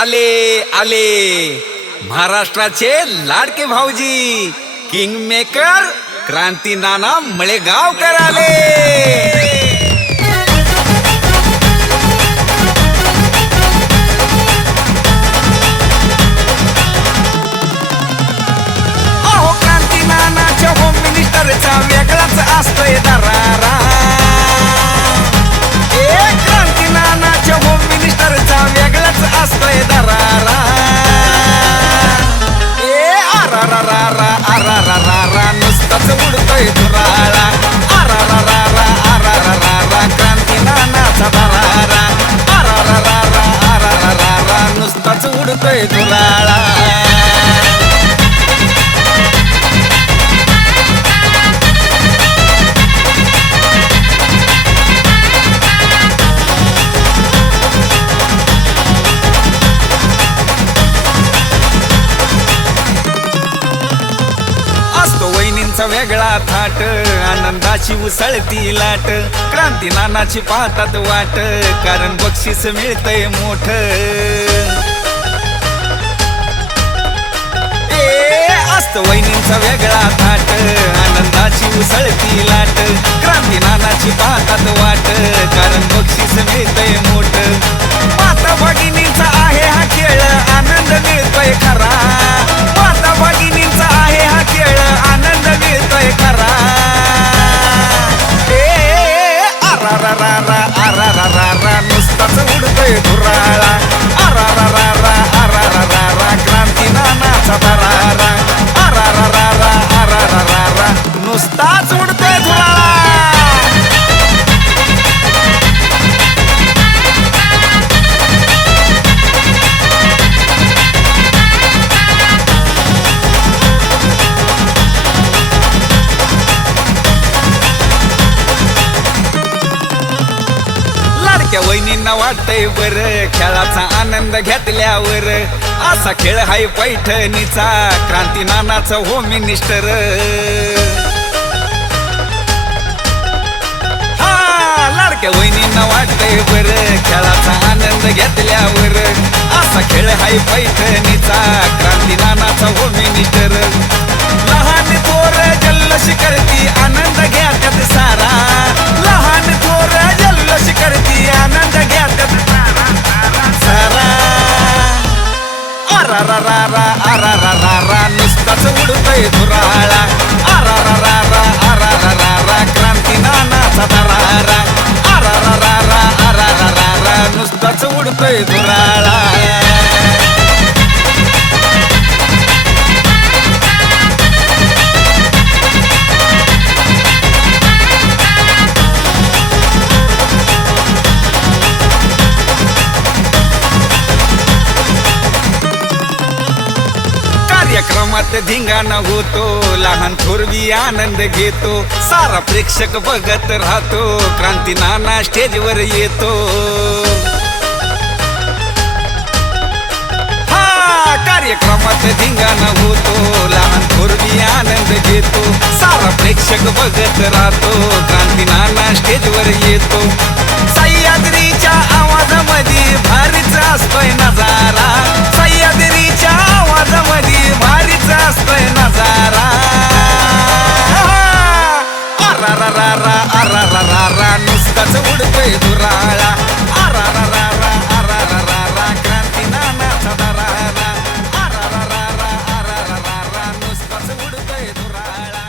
आले आले महाराष्ट्राचे लाडके भाऊजी किंग मेकर क्रांती नाना मळेगावकर आले। अहो क्रांती नानाच्या होम मिनिस्टरचा वेगळाच असतोय दरारा। क्रांती नानाच्या होम मिनिस्टरचा वेगळाच असतोय दरारा। आरारारा नुसताच उडतोय धुराळा। आरारारा क्रांती नानाचा दरारा। आरारारा नुसताच उडतोय धुराळा। वेगळा थाट आनंदाची उसळती लाट। क्रांती नानाची पाहतात वाट कारण बक्षीस मिळतंय मोठ। असतो वहिनींचा वेगळा थाट आनंदाची उसळती लाट। क्रांती नानाची पाहतात वाट कारण बक्षीस मिळतंय मोठ। माता भगिनींचा आहे हा खेळ आनंद मिळतोय खरा। माता भगिनींचा आहे हा खेळ आनंद मिळतोय खरा। आरारारा नुसताच उडतोय धुराळा। आरारारा क्रांती नानाचा दरारा। आरारारा नुसताच उडतोय धुराळा। वहिनींना वाटतंय बर खेळाचा आनंद घेतल्यावर। असा खेळ हाय पैठणीचा क्रांती नानाचा होम मिनिस्टर। लाडक्या वहिनींना वाटतंय बर खेळाचा आनंद घेतल्यावर। असा खेळ हाय पैठणीचा क्रांती नानाचा होम मिनिस्टर। लहान थोर जल्लोष करती आनंद घ्यात्यात सारा। लहान थोर जल्लोष करती आनंद घ्यात्यात सारा। आरारारा नुसताच उडतोय धुराळा। आरारारा क्रांती नानाचा दरारा। आरारारा नुसताच उडतोय धुराळा। कार्यक्रमात धिंगाणा होतो लहान थोरवी आनंद घेतो। सारा प्रेक्षक बघत राहतो क्रांती नाना स्टेजवर येतो। कार्यक्रमात धिंगाणा होतो लहान थोरवी आनंद घेतो। सारा प्रेक्षक बघत राहतो क्रांती नाना स्टेजवर येतो। सह्याद्रीच्या आवाजामध्ये भारीच असतोय नजारा। सह्याद्रीच्या आवाजामध्ये भारीच असतोय नजारा। आरारारा नुसताच उडतोय धुराळा। आरारारा क्रांती नानाचा दरारा। आरारारा नुसताच उडतोय धुराळा।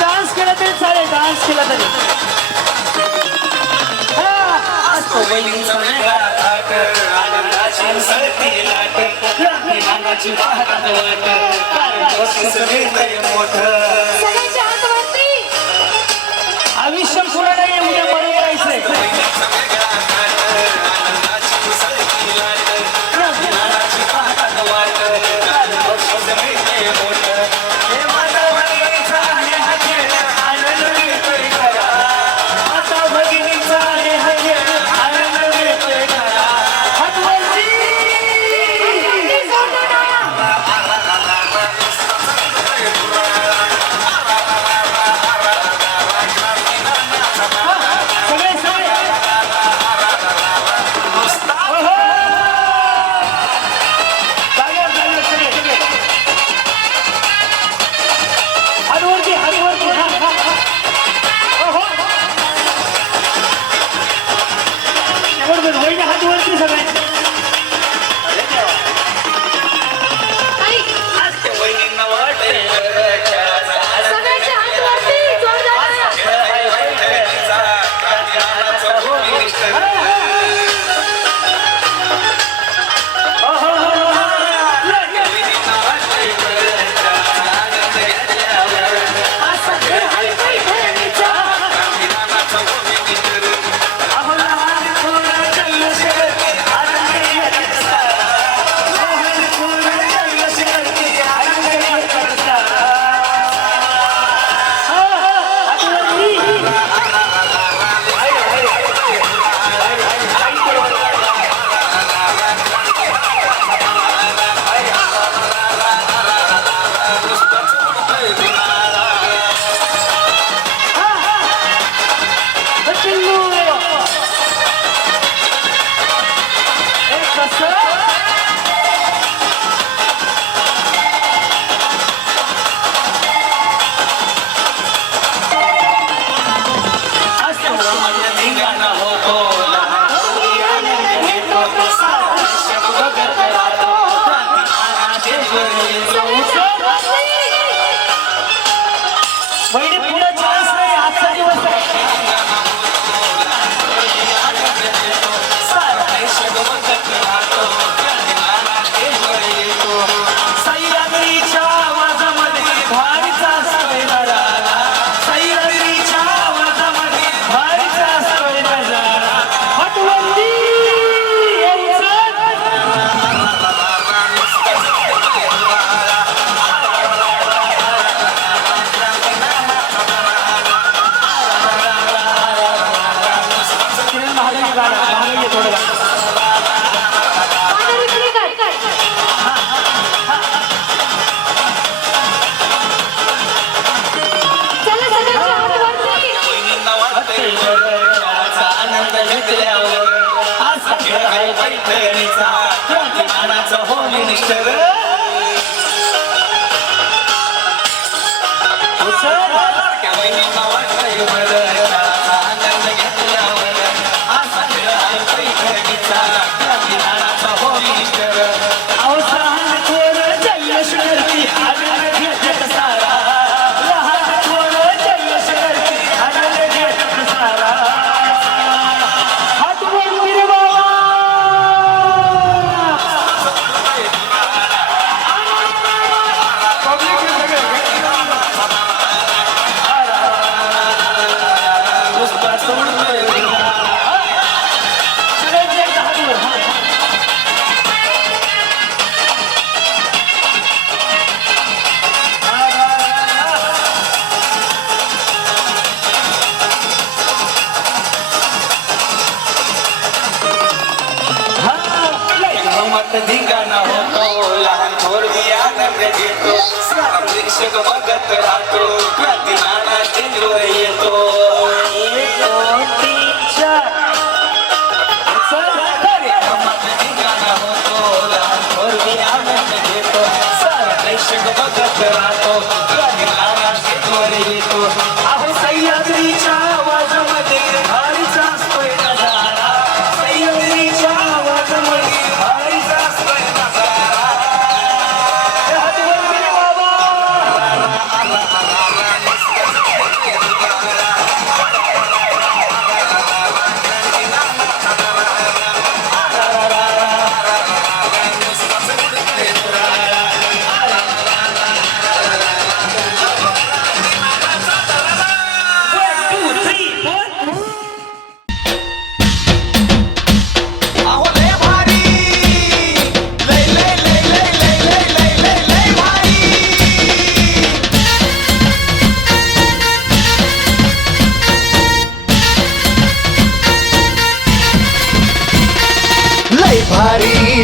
डान्स केला तरी चालेल। डान्स केला तरी नानाची वाहत वाट कारण बक्षीस मिळतंय मोठं. सगळ्यांच्या हात वरती. थोडं गा. वहिनींना वाटतंय बरं, खेळाचा आनंद घेतल्यावर असा खेळ आहे पैठणीचा, क्रांतिमानाचा हो मिनिस्टर. लाडक्या वहिनींना वाटतंय बरं, खेळाचा आनंद घेतल्यावर असा खेळ आहे पैठणीचा, क्रांतिमानाचा हो मिनिस्टर. अवसान थोर जयश्री आनंद घेत सारा, लहान थोर जयश्री आनंद घेत सारा. हात वर फिरवा. नुसता सोडतोय सगळ्यांचे एकदा हात वर. हा. मत धिंगाणा होतो, लहान थोर बी आनंद घेतो, सारा प्रेक्षक बघत राहतो, क्रांतिमानाचे जोर येतो. मत धिंगाणा होतो, लहान थोर बी आनंद घेतो, सारा प्रेक्षक बघत राहतो, क्रांतिमानाचे जोर येतो. अहो सह्याद्रीच्या आवाजामध्ये हरीचा असतोय नजारा, सह्याद्रीच्या आवाजामध्ये हरीचा असतोय नजारा. हात वर फिरवा. अहो लय भारी, लय लय लय लय लय लय लय लय लय भारी.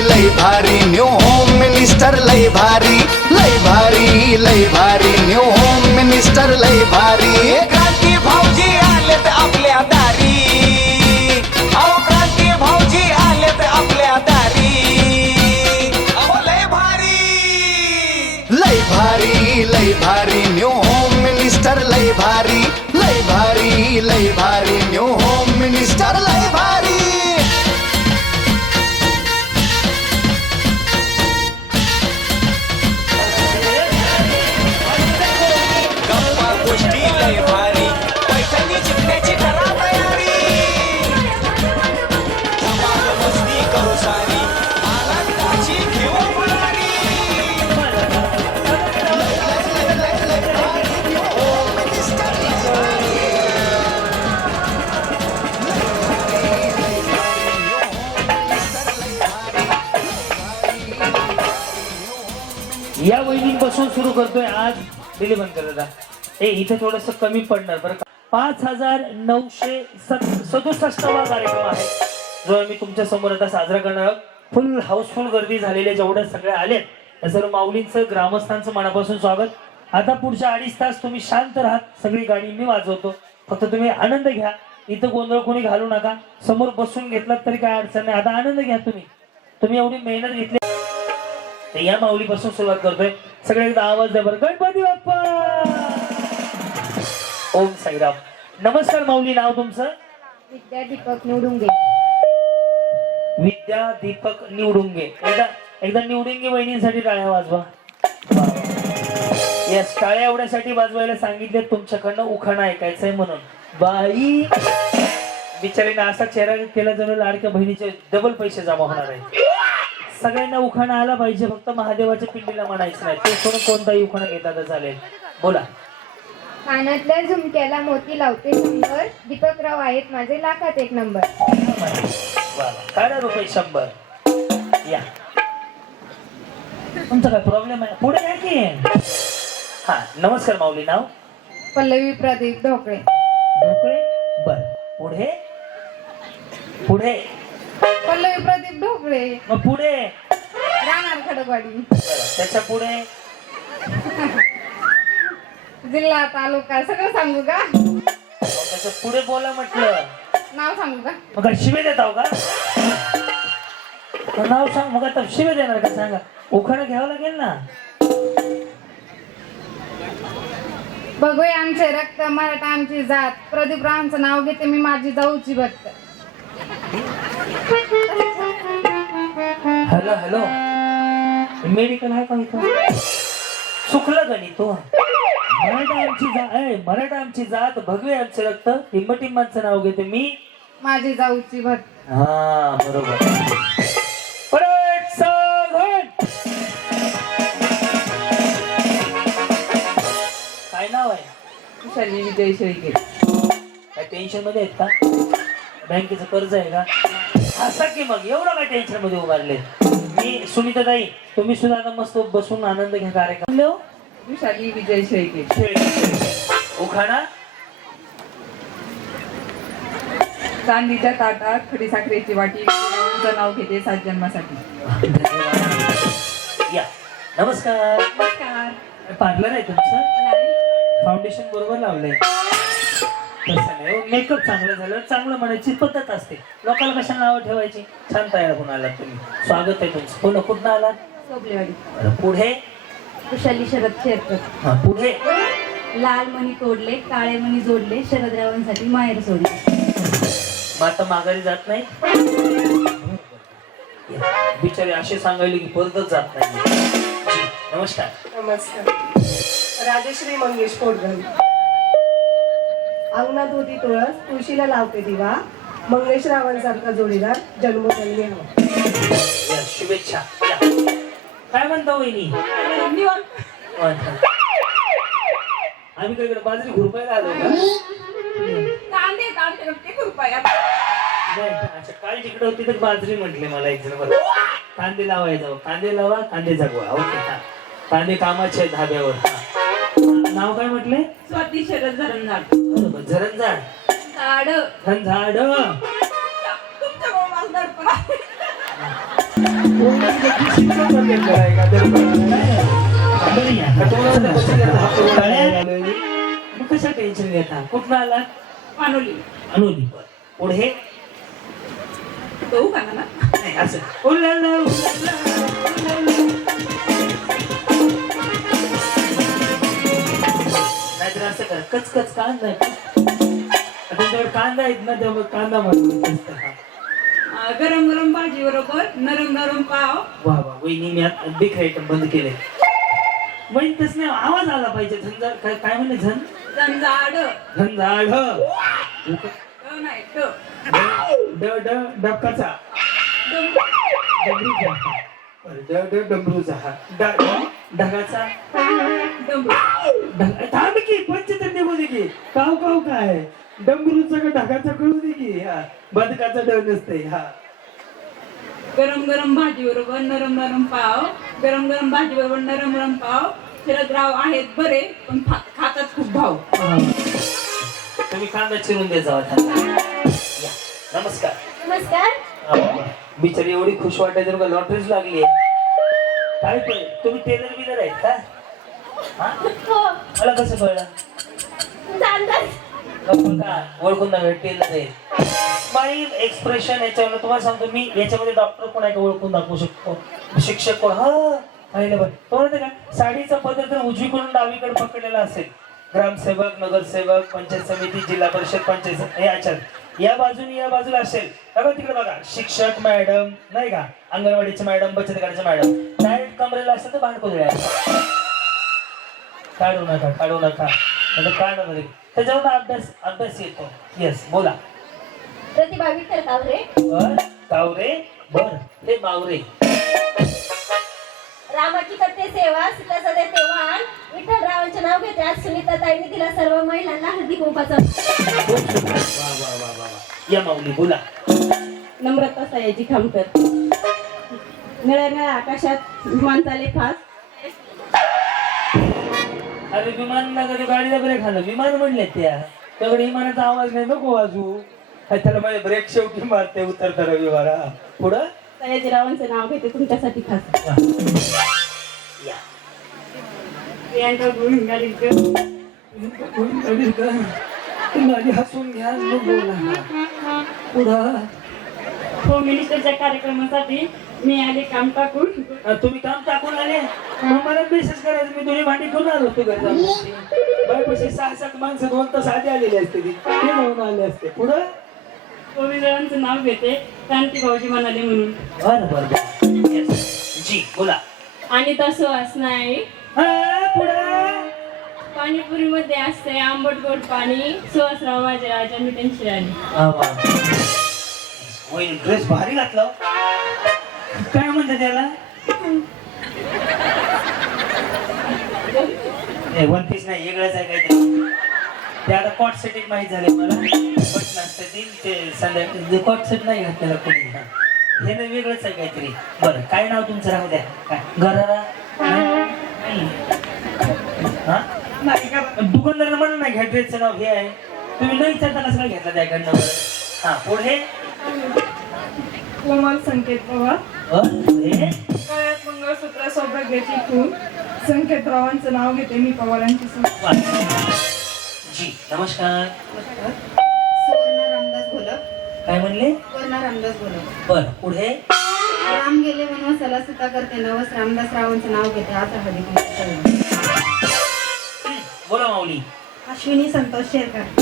लय भारी न्यू होम मिनिस्टर लय भारी, लय भारी लय भारी न्यू होम मिनिस्टर लय भारी. क्रांती भाऊजी आलेत आपल्या दारी, अहो क्रांती भाऊजी आलेत आपल्या दारी. अहो लय भारी, लय भारी न्यू होम मिनिस्टर लय भारी, लय भारी न्यू होम मिनिस्टर लय भारी. गप्पा गोष्टी लय भारी, पैठणी जिंकण्याची करा तयारी. धमाल मस्ती करू सारी, आनंदाची घेऊ भरारी. या वहिनींपासून सुरू करतोय आज. दिले बंद कर दादा. इथे थोडस कमी पडणार बरं का. 5967वा कार्यक्रम आहे जो आम्ही तुमच्या समोर आता साजरा करणार आहोत. फुल हाऊसफुल गर्दी झालेल्या जेवढ्या सगळ्या आलेत त्या सर्व माऊलींचं ग्रामस्थांचं मनापासून स्वागत. आता पुढच्या 2.5 तास तुम्ही शांत राहा. सगळी गाडी मी वाजवतो, फक्त तुम्ही आनंद घ्या. इथं गोंधळ कोणी घालू नका. समोर बसून घेतलात तरी काय अडचण नाही. आता आनंद घ्या. तुम्ही एवढी मेहनत घेतली. तर या माऊलीपासून सुरुवात करतोय. सगळे एकदा आवाज द्या बरं. गणपती बाप्पा. ओम साईराम. नमस्कार माऊली. नाव तुमचं? विद्या दीपक निवडुंगे. विद्या दीपक निवडुंगे. एकदा निवडुंगे वहिनींसाठी टाळ्या वाजवा. या टाळ्या एवढ्यासाठी वाजवायला सांगितले तुमच्याकडनं उखाणा ऐकायचंय म्हणून. बाई बिचारीने असा चेहरा केला जणू लाडक्या बहिणीचे डबल पैसे जमा होणार आहे. सगळ्यांना उखाणा आला पाहिजे, फक्त महादेवाच्या पिंडीला म्हणायचं नाही. ते सोडून कोणताही उखाणा घेतला तर चालेल. बोला. कानातल्या झुमक्याला मोती लावते 100. दीपकराव आहेत माझे लाखात 1 नंबर. काढा रुपये 100. या तुमचा काय प्रॉब्लेम आहे? पुढे या की. हा नमस्कार माऊली. नाव? पल्लवी प्रदीप ढोकळे. ढोकळे. बर पुढे पुढे पल्लवी प्रदीप ढोकळे. मग पुढे राहणार खडकवाडी. त्याच्या पुढे जिल्हा तालुका सगळं सांगू का? त्याच्या पुढे बोला म्हटलं. नाव सांगू का? मग काय शिवे देत आहो का? मग नाव सांग. मग आता शिवे देणार का सांगा? उखाणा घ्यावं लागेल ना. बघूया आमचे रक्त मराठा आमची जात. प्रदीप रावांचं नाव घेते मी माझी जाऊची भक्त. हॅलो हॅलो मेडिकल आहे का इथं? चुकलं गणित तो. मराठा आमची जात भगवे आमचे रक्त टिंबटिंबांचं नाव घेते मी माझी जाऊची भक्त. हा बरोबर. परत सावधान. काय नाव आहे? विशाली विजय शेळके. काय टेन्शन मध्ये आहेत का? बँकेचं कर्ज आहे का? असं की मग एवढं काय टेन्शन मध्ये उभारले. मी सुनीताताई तुम्ही सुद्धा आता मस्त बसून आनंद घ्या कार्यक्रम. विशाली विजय शेळके. उखाणा चांदीच्या ताटात खडीसाखरेची वाटी देवाचं नाव घेते 7 जन्मासाठी. या नमस्कार. नमस्कार. पार्लर आहे तुमचं? फाउंडेशन बरोबर लावलंय? तसं नाही, मेकअप चांगलं झालं चांगलं म्हणायची पद्धत असते. लोकांना कशाला नावं ठेवायची. छान तयार होऊन आलात तुम्ही. स्वागत आहे तुमचं. पुन्हा कुठं आलात? सोबलेवाडी. पुढे कुशाली शरद शेरकर. हा पुढे लाल मणी तोडले काळे मणी जोडले शरदरावांसाठी माहेर सोडले. मग आता माघारी जात नाही. बिचारे असे सांगायले की परतच जात नाही. नमस्कार. नमस्कार. राजश्री मंगेश कोडगल. अंगणात होती तुळस तुळशीला लावते दिवा मंगेश रावांसारखा जोडीदार जन्मोजन्मी हवा. या, शुभेच्छा. या. काय म्हणता वहिनी? आम्ही काय इकडे बाजरी खुरपायला आलो का? अच्छा काल जिकडे होती तर बाजरी म्हटले मला एक जण. कांदे लावायचा. कांदे लावा कांदे जगवा. ओके हा. कांदे कामाचे आहेत धाब्यावर. नाव काय म्हटले? स्वाती शरद झरंजाड. बरोबर झरंजाड. झाड झाड. कशा टेन्शन घेता? कुठं आला? पानोली. अनुली. पुढे तो का ना? नाही असं उलाला, उलाला, उलाला. नाहीतर असं कर कचकच कांदा आहे. तुमच्याकडे कांदा आहेत ना त्यामुळे कांदा म्हणून. गरम गरम भाजी बरोबर नरम नरम पाव. वा वा वहिनी मी आता बिग आयटम बंद केले. वहिनी तस नाही आवाज आला पाहिजे. झंझाड काय काय म्हणले? झंझाड. झंझाड. नाही ड ड डबकाचा. डमरूचा. ड ड डमरूचा. ढगाचा. थांब की पंचतन निघू दे की. काव काव काय डमरूचा का ढगाचा कळू दे की. हा बदकाचा ड नसते. हा गरम गरम भाजी बरोबर नरम नरम पाव. गरम गरम भाजी बरोबर नरम नरम पाव. शरदराव आहेत बरे पण खातात खूप भाव. तुम्ही कांदा चिरून द्यायचा होता. या नमस्कार. नमस्कार. बिचारी एवढी खुश वाटायची का लॉटरीच लागली. काय तुम्ही टेलर बिलर आहेत का? हा मला कसं कळलं? का ओळखून नव्हे टेलर आहे. स्माईल एक्सप्रेशन याच्यावर तुम्हाला सांगतो मी. याच्यामध्ये डॉक्टर कोण आहे का ओळखून दाखवू शकतो. शिक्षक कोण? हा पाहिलं बरं. तो म्हणते का साडीचा पदर तर उजवीकडून डावीकडे पकडलेला असेल. ग्रामसेवक नगरसेवक पंचायत समिती जिल्हा परिषद पंचायत हे आचार या बाजूने या बाजूला असेल. बघा तिकडे बघा शिक्षक मॅडम नाही का अंगणवाडीचे मॅडम बचत गटाचे मॅडम. डायरेक्ट कमरेला असेल तर भांडकोदळ्या काढू नका काढू नका. काढणार त्याच्यावर अभ्यास येतो. येस बोला. प्रतिभा विठ्ठल कावरे. बर कावरे. बर हे बावरे. रामाची करते सेवा सीताचा देते वाण. विठ्ठलरावांचे नाव घेते आज सुनीताताईंनी दिला सर्व महिलांना हळदी कुंकवाचा. वा वा वा वा. या माऊली बोला. नम्रता सयाजी खामकर. निळ्या निळ्या आकाशात विमान चाले फास. अरे विमान ना कधी गाडीला ब्रेक खाल्लं. विमान म्हणले त्या त्याकडे विमानाचा आवाज नाही नको वाजू. त्याला माझे ब्रेक शेवटी मारते उतरता रविवार. पुढं सयाजीरावांचं नाव घेते तुमच्यासाठी खास. या. प्रियांका गोविंदगाडीकर. माझी हसून घ्या मग बोला. पुढं होम मिनिस्टरच्या कार्यक्रमासाठी मी आले काम टाकून. तुम्ही काम टाकून आले मग मला मेसेज करायचं. मी दोन्ही भांडी घेऊन आलो होतो घरी. बायपाशी 6-7 माणसं 2 तास आधी आलेली असते ती ते जाऊन आले असते. पुढं गोविंदरावांचं नाव घेते क्रांती भाऊजी म्हणाले म्हणून. बरं बरं Yes. जी बोला. अनिता सुहास नाईक. पुढं पाणीपुरीमध्ये असते आंबट गोड पाणी. सुहासराव माझे राजा मी त्यांची राणी. होईल ड्रेस भारी घातला. काय म्हणतात त्याला? 1 पीस नाही वेगळंच आहे काहीतरी. ते आता कॉट सेट एक माहीत झाले मला. बट नसते ते संध्याकाळी कॉट सेट नाही घातलेला कोणी. हे नाही वेगळंच आहे काहीतरी. बरं काय नाव तुमचं राहू द्या. काय गरारा? हा दुकानदारानं म्हणून नाही घ्या ड्रेसचं नाव हे आहे. तुम्ही नाही विचारताना काय घेतला त्याकडनं. हा पुढे कोमल संकेत पवार. पुढे गळ्यात मंगळसूत्र सौभाग्याची खून. संकेतरावांचं नाव घेते मी पवारांची सून. जी नमस्कार. सुवर्ण रामदास घोलप. काय म्हणले? सुवर्ण रामदास घोलप. बर पुढे राम गेले वनवासाला सीता करते नवस रामदास रावांचं नाव घेते आता हळदी. बोला माऊली. अश्विनी संतोष शेरकर.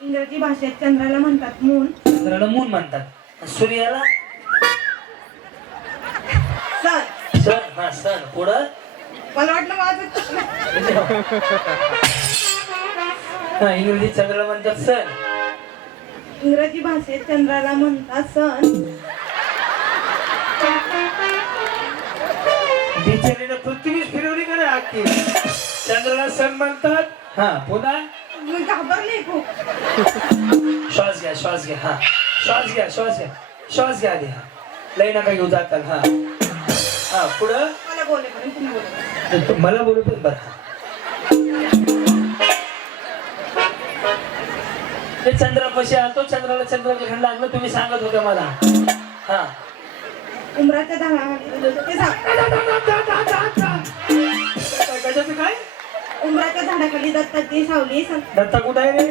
इंग्रजी भाषेत चंद्राला म्हणतात मून. चंद्राला मून म्हणतात. सूर्याला सन. सण. हा सण. पुढं मला वाटलं माझं हा इंग्रजी चंद्राला म्हणतात सण. इंग्रजी भाषेत चंद्राला म्हणतात सण. बिचारीनं पृथ्वीच फिरवली का नाही अख्खी. चंद्राला सण म्हणतात. हा पुन्हा मी घाबरले खूप. श्वास घ्या श्वास घ्या. हा श्वास घ्या श्वास घ्या श्वास घ्या आधी. हा लई नका घेऊ जाताल. हा हा पुढं मला बोलेपर्यंत तुम्ही बोला. मला बोलू पण बरं. ते चंद्रापाशी आलो. चंद्राला चंद्रग्रहण लागलं तुम्ही सांगत होते मला. हा उमराच्या झाडाखाली कशाचं काय? उमराच्या झाडाखाली दत्ताची सावली. दत्ता कुठं आहे रे?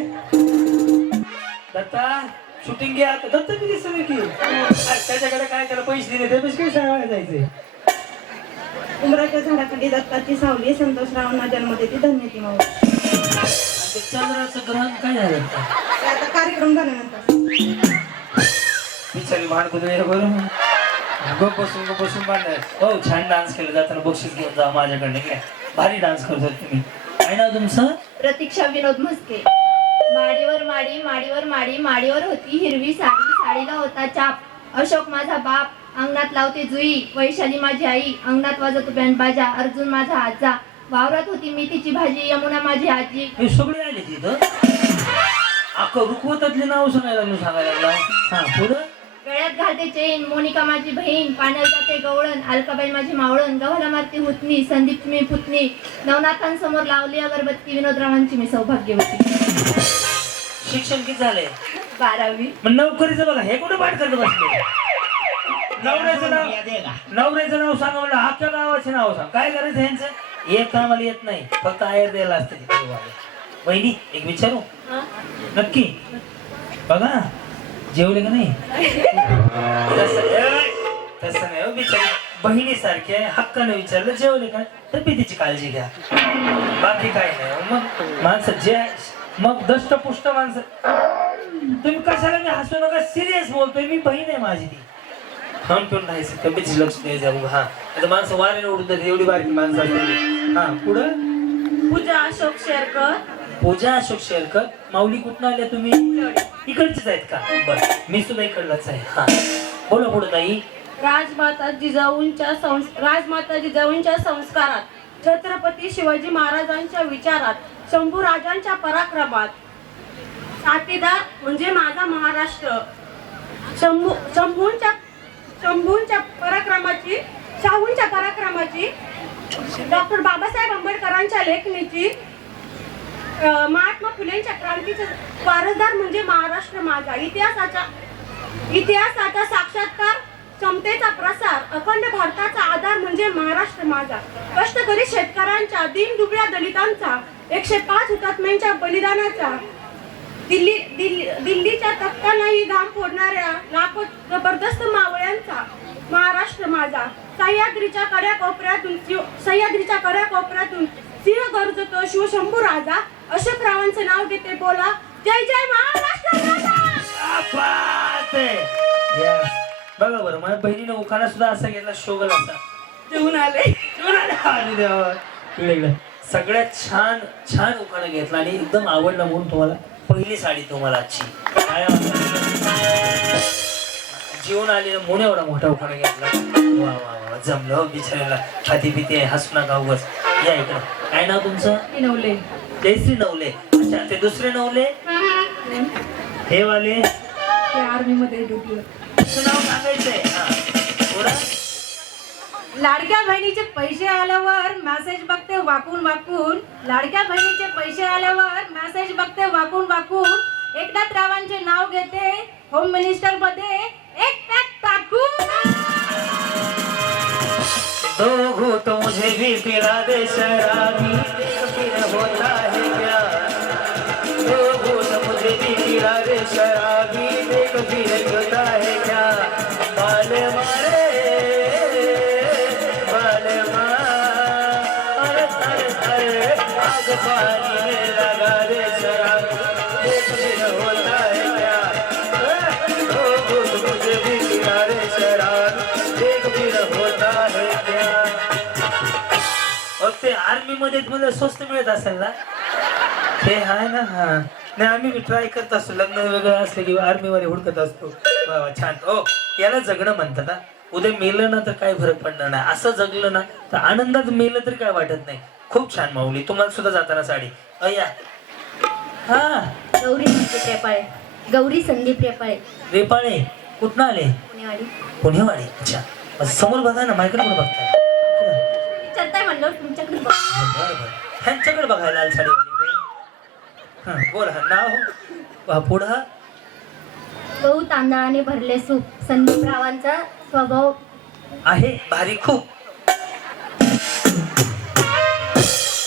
दत्ता शूटिंग घ्या. दत्ता किती दिसतोय की त्याच्याकडे काय त्याला पैसे दिले ते पैसे काय सांगायला जायचे. उमराच्या झाडाखाली दत्ताची सावली. संतोषरावांना जन्म देते धन्य ती माऊली. ते चंद्राचं ग्रहण काय झालं? ते आता कार्यक्रम झाल्यानंतर बिचारी भांडकुदळे बरोबर गप बसून बांधाय. हो छान डान्स केला. जाताना बक्षीस घेऊन जा माझ्याकडे. काय भारी डान्स करतो तुम्ही. काय नाव तुमचं? प्रतीक्षा विनोद म्हस्के. माडीवर माडी माडीवर माडी माडीवर होती हिरवी साडी साडीला होता चाप. अशोक माझा बाप अंगणात लावते जुई. वैशाली माझी आई अंगणात वाजवतो बँड बाजा. अर्जुन माझा आजा वावरात होती मेथीची भाजी. यमुना माझी आजी. हे सगळे आले तिथं. अख्खं रुखवतातले नाव सांगायला लागलो सांगायला लागला. हा पुढं गळ्यात घालते चेन. मोनिका माझी बहीण. पाण्यात जाते गवळण. अलकाबाई माझी मावळण. गव्हाला मारती हुतनी. संदीप मी पुतणी. नवनाथांसमोर लावली अगरबत्ती. विनोदरावांची मी सौभाग्यवती. शिक्षण किती झालंय? 12वी. मग नोकरीचं बघा हे कुठं पाठ करत बसले. नवऱ्याचं नाव सांगा म्हणलं. अख्ख्या गावाचे नाव सांग. काय करायचं ह्यांचं? एक कामाला येत नाही. फक्त आयर द्यायला असते. बहिणी एक विचारू नक्की बघा जेवले का नाही? तसं नाही हो बिचारी. बहिणीसारखी आहे. हक्काने विचारलं जेवले का तब्येतीची काळजी घ्या. बाकी काय नाही. मग माणसं जे मग दष्टपुष्ट माणसं. तुम्ही कशाला मी हसू नका. सिरियस बोलतोय मी. बहीण आहे माझी ती. खाऊन पिऊन राहायचं तब्येतीची लक्ष द्यायचं. हा आता माणसं वाऱ्याने उडतात. एवढी बारकी माणसं असतात. हा पुढं पूजा अशोक शेरकर. पूजा अशोक शेरकर. माऊली कुठं आल्या तुम्ही? इकडचीच आहेत का? बरं मी सुद्धा इकडलाच आहे. हा बोला पुढं ताई. राजमाता जिजाऊंच्या संस्कारात. छत्रपती शिवाजी महाराजांच्या विचारात. शंभू राजांच्या पराक्रमात. साथीदार म्हणजे माझा महाराष्ट्र. शंभूंच्या पराक्रमाची. शाहूंच्या पराक्रमाची. डॉक्टर बाबासाहेब आंबेडकरांच्या लेखणीची. महात्मा फुलेंच्या क्रांतीचे वारसदार म्हणजे महाराष्ट्र माझा. इतिहासाचा साक्षात्कार, समतेचा प्रसार, अखंड भारताचा आधार म्हणजे महाराष्ट्र माझा. कष्टकरी शेतकऱ्यांच्या, दीनदुबळ्या दलितांचा, 105 हुतात्म्यांच्या बलिदानाचा, दिल्लीच्या तख्तांनाही घाम फोडणाऱ्या लाखो जबरदस्त मावळ्यांचा महाराष्ट्र माझा. सह्याद्रीच्या कड्याकोपऱ्यातून सिंह गरजतो शिवशंभू राजा. अशोकरावांचं नाव घेते बोला, जय जय महाराष्ट्र माझा. बघा बरं, माझ्या बहिणीने उखाणा सुद्धा असा घेतला, शोगल असा. जेवून आले. अरे देवा. इकडे सगळ्यात छान छान उखाणा घेतला आणि एकदम आवडला म्हणून तुम्हाला पहिली साडी तुम्हाला आजची काय जीवन आलेला म्हणून एवढा मोठा उखाणा घेतला. वा वा वा, जमलं हो बिचारायला. खाती पिती आहे, हसू नका उगाच. या इकडं. काय नाव तुमचं? नवले. जयश्री नवले. अच्छा, ते दुसरे नवले हे वाले आर्मी मध्ये ड्युटीवर. तुझं नाव सांगायचंय. हा थोडं. लाडक्या बहिणीचे पैसे आल्यावर मेसेज बघते वाकून वाकून. लाडक्या बहिणीचे पैसे आल्यावर मेसेज बघते वाकून वाकून. एकनाथ रावांचे नाव घेते होम मिनिस्टर मध्ये एक पॅक टाकून. दो घूंट मुझे भी पिला दे शराबी, फिर होता है क्या. दो घूंट मुझे भी पिला दे शराबी, देख फिर होता है क्या. बाल मारे आग पानी में लगा दे शराबी, देख फिर होता है क्या. दो घूंट मुझे भी पिला दे शराबी, देख फिर होता है क्या. ते आर्मी मध्ये मला स्वस्त मिळत असेल ना ते आहे ना. हा नाही, आम्ही ट्राय करत असतो. लग्न वेगळं असलं की आर्मी वाले हुडकत असतो. वा छान. हो, याला जगणं म्हणतात ना. उद्या मेलं ना तर काय फरक पडणार नाही. असं जगलं ना तर आनंदात मेलं तरी काय वाटत नाही. खूप छान माऊली. तुम्हाला सुद्धा जाताना साडी. अय्या. हा गौरी संदीप रेपाळे. गौरी संदीप रेपाळे. रेपाळे कुठनं आले? पुणेवाडी. पुणेवाडी. अच्छा, समोर बघा ना, माझ्याकडे कुठं बघताय? विचारताय म्हणलं तुमच्याकडे बघ. बरं बरं, ह्यांच्याकडे बघायला लाल साडीवाली. हा बोल. हा नाव पुढं. गहू तांदळाने भरले सूप. संदीप रावांचा स्वभाव आहे भारी खूप.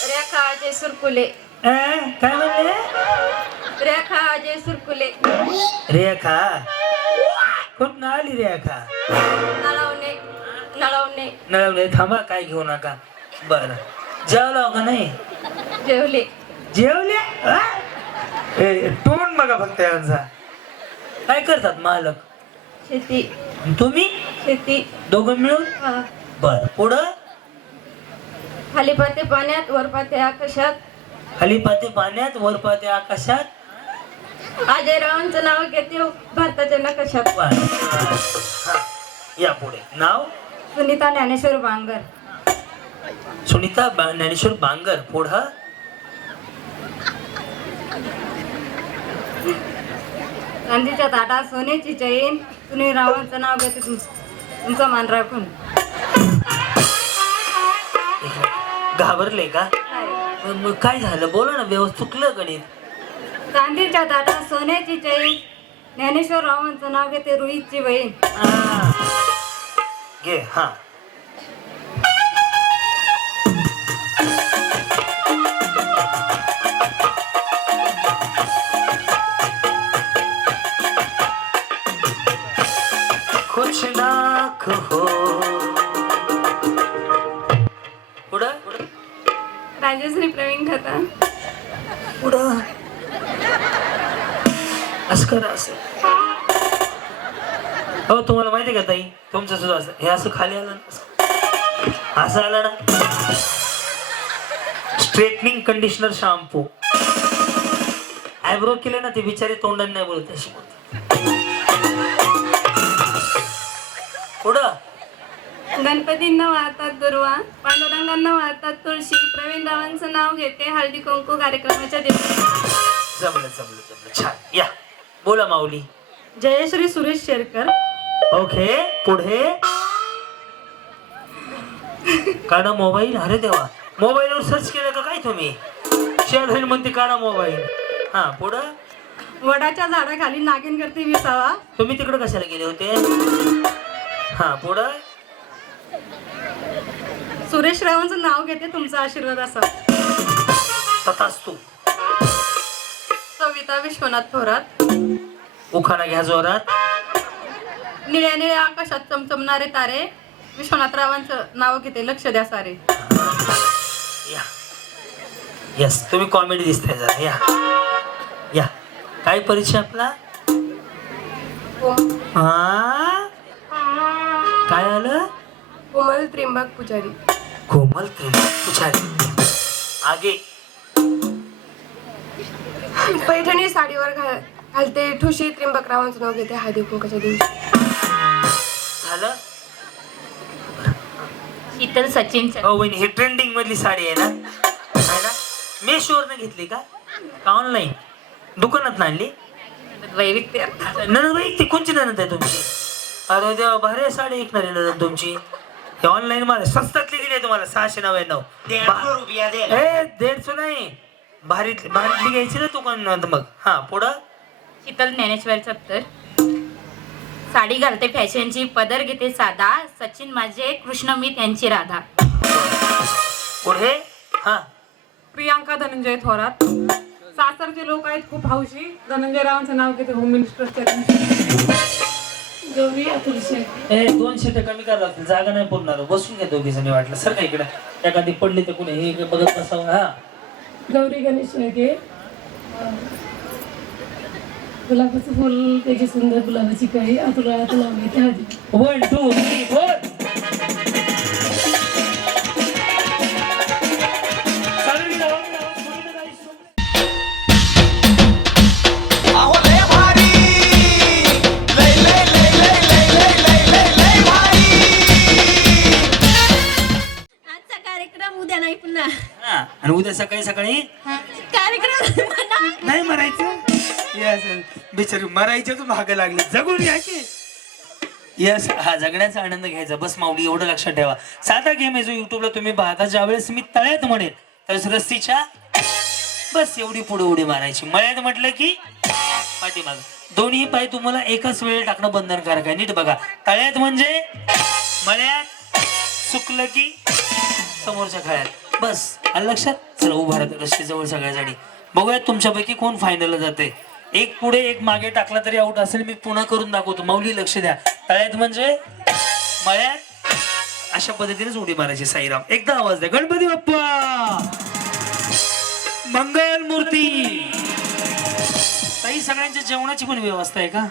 रेखा अजय सुरकुले. काय म्हणले? रेखा अजय सुरकुले. रेखा कुठं आली रेखा? नळवणे. नळवणे. नळवले. थांबा, काय घेऊ नका. बरं, जेवला का नाही? जेवले. जेवले. टोन बघा फक्त यांचा. काय करतात मालक? शेती. तुम्ही? शेती. दोघं मिळून. बर, पुढं. खाली पाते पाण्यात वर पाते आकाशात. खाली पाते पाण्यात वर पाते आकाशात. अजय रावांचं नाव घेते भारताच्या नकाशात. हा, या पुढे. नाव? सुनीता ज्ञानेश्वर बांगर. सुनीता ज्ञानेश्वर बांगर. पुढं. गांधीच्या ताटात सोन्याची चैन. सुनील रावांचं नाव घेते तुमचा मान राखून. घाबरले का? मग काय झालं? बोला ना, व्यवस्थित चुकलं गणित. गांधीच्या ताटात सोन्याची चैन. ज्ञानेश्वर रावांचं नाव घेते रोहितची बहीण. घे. हा कुछ ना कहो. पुढं. राजश्री प्रवीण खतान. पुढं. असं करा. असं. हो, तुम्हाला माहिती आहे का ताई, तुमचं सुद्धा असं हे असं खाली आलं ना, असं आलं ना. Straightening conditioner shampoo. आयब्रो केले ना ते बिचारे तोंडाने नाही बोलत, अशी बोलते. पुढं. गणपतींना वाहतात दुर्वा. पांडुरंगांना वाहतात तुळशी. प्रवीण रावांचं नाव घेते हळदी कुंकू कार्यक्रमाच्या दिवशी. जमलं जमलं जमलं. छान. या बोला माऊली. जयश्री सुरेश शेरकर. ओके. पुढे. काढा मोबाईल. अरे देवा, मोबाईलवर सर्च केलं का काय तुम्ही? शेजारी म्हणते काढा मोबाईल. हा पुढं. वडाच्या झाडाखाली नागिन करते विसावा. तुम्ही तिकडे कशाला गेले होते? हा पुढं. सुरेश रावांचं नाव घेते तुमचा आशीर्वाद असा. तथास्तु. सविता विश्वनाथ थोरात. उखाणा घ्या जोरात. निळ्या निळ्या आकाशात चमचमणारे तारे. विश्वनाथरावांचं नाव घेते लक्ष द्या सारे. या यस तुम्ही कॉमेडी दिसताय जरा. या या काय परिचय आपला? हा काय आलं? कोमल त्रिंबक पुजारी. कोमल पुजारी. आगे. पैठणी साडीवर घालते ठुशी. त्रिंबकरावांचं नाव घेते हळदी कुंकाच्या दिवशी. झालं. शीतल सचिन हो वहिनी ही ट्रेंडिंग मधली साडी आहे ना? आहे ना? मेशोवरनं घेतली का ऑनलाईन दुकानात आणली? वैविध्य ननद बाई ती कोणची ननद आहे तुमची? अरे देवा भारी साडी ऐकणार आहे ननद तुमची. ऑनलाईन मला स्वस्तातली दिली आहे तुम्हाला 699. 150 नाही भारीतली घ्यायची ना दुकानात मग. हा पुढं. शीतल ज्ञानेश्वर सत्तर. साडी घालते फॅशनची पदर घेते साधा. सचिन माझे कृष्ण मी त्यांची राधा. पुढे. हा प्रियांका धनंजय थोरात. सासरचे लोक आहेत खूप हौशी. धनंजय रावांचं नाव घेते होम मिनिस्टरच्या. गौरी अतुल शेख. 200 कमी करा लागतील. जागा नाही पुरणार. बसून घ्या दोघी जणी वाटलं सर का इकडे. एखादी पडली तर कुणी हे बघत बसावं. हा गौरी गणेश शेळके. गुलाबाचं फुल त्याची सुंदर गुलाबाची काही अतुला नाव घेते हळदी. 1 2 3 4. अहो लय भारी लय लय लय लय लय लय लय लय लय भारी. आजचा कार्यक्रम उद्या नाही पुन्हा. आणि उद्या सकाळी सकाळी कार्यक्रम नाही मरायचं. यस बिचारी मरायचं तर भाग लागले. जगून घ्यायचे. यस हा जगण्याचा आनंद घ्यायचा बस माऊली एवढं लक्षात ठेवा. साधा गेम आहे जो युट्यूबला तुम्ही पाहता. ज्यावेळेस मी तळ्यात म्हणेल तर रस्सीच्या बस एवढी पुढे उडी मारायची. मळ्यात म्हटलं की पाठीमाग. दोन्ही पाय तुम्हाला एकाच वेळेला टाकणं बंधनकारक आहे. नीट बघा. तळ्यात म्हणजे मळ्यात. सुकलं की समोरच्या खळ्यात. बस आलं लक्षात. चला उभा राहतो रस्सी जवळ सगळ्यासाठी. बघूयात तुमच्यापैकी कोण फायनलला जाते. एक पुढे एक मागे टाकला तरी आउट असेल. मी पुन्हा करून दाखवतो. माऊली लक्ष द्या. तळ्यात म्हणजे मळ्यात. अशा पद्धतीनेच उडी मारायची. साईराम एकदा आवाज द्या. गणपती बाप्पा मंगल मूर्ती. ताई सगळ्यांच्या जेवणाची पण व्यवस्था आहे का?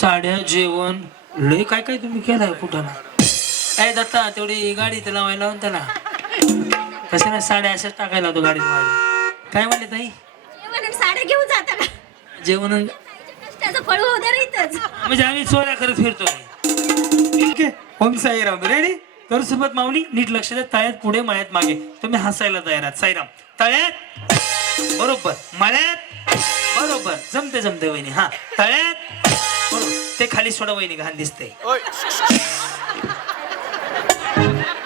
साड्या जेवण लय काय काय तुम्ही केलंय कुठं. काय दत्ता तेवढी गाडी तर लावायला लावून त्याला. कसं ना साड्या अशाच टाकायला होतो गाडीत माझ्या. काय म्हणले ताई? साड्या घेऊन जाता का? जेवण त्याचं फळ होणार इथंच. म्हणजे आम्ही चोऱ्या करत फिरतोय. ठीक आहे. ओम साईराम. रेडी कर सुरुवात माऊली. नीट लक्ष द्या. तळ्यात पुढे मळ्यात मागे. तुम्ही हसायला तयार आहात. साईराम. तळ्यात बरोबर. मळ्यात बरोबर. जमते जमते वहिनी. हा तळ्यात बरोबर. ते खाली सोडा वहिनी घाण दिसते.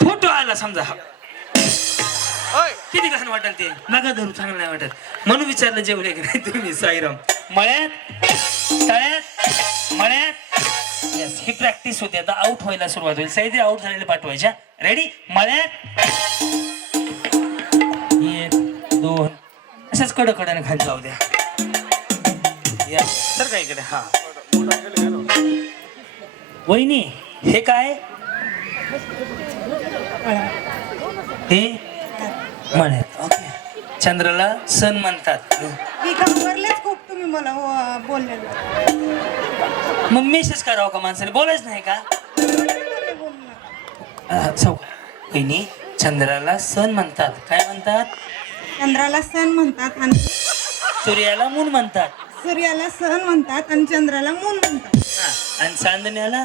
फोटो आला समजा. हा किती घाण वाटेल ते नका धरू. चांगलं नाही वाटत म्हणून विचारलं जेवले की नाही तुम्ही. साईराम. मळ्यात तळ्यात मळ्यात. यस ही प्रॅक्टिस होते. आता आउट व्हायला सुरुवात होईल. सैदी आउट झालेले पाठवायच्या. रेडी. मळ्यात 1 2 अशाच कडकडाने खाली जाऊ द्या. यस सर काय इकडे. हा वहिनी हे काय? हे मळ्यात. ओके. चंद्राला सण म्हणतात. खूप तुम्ही मला बोललेलं. मग मेसेज करावं का माणसाने? बोलायच नाही का? वहिनी चंद्राला सण म्हणतात. काय म्हणतात? चंद्राला सण म्हणतात आणि सूर्याला मून म्हणतात. सूर्याला सण म्हणतात आणि चंद्राला मून म्हणतात. आणि चांदण्याला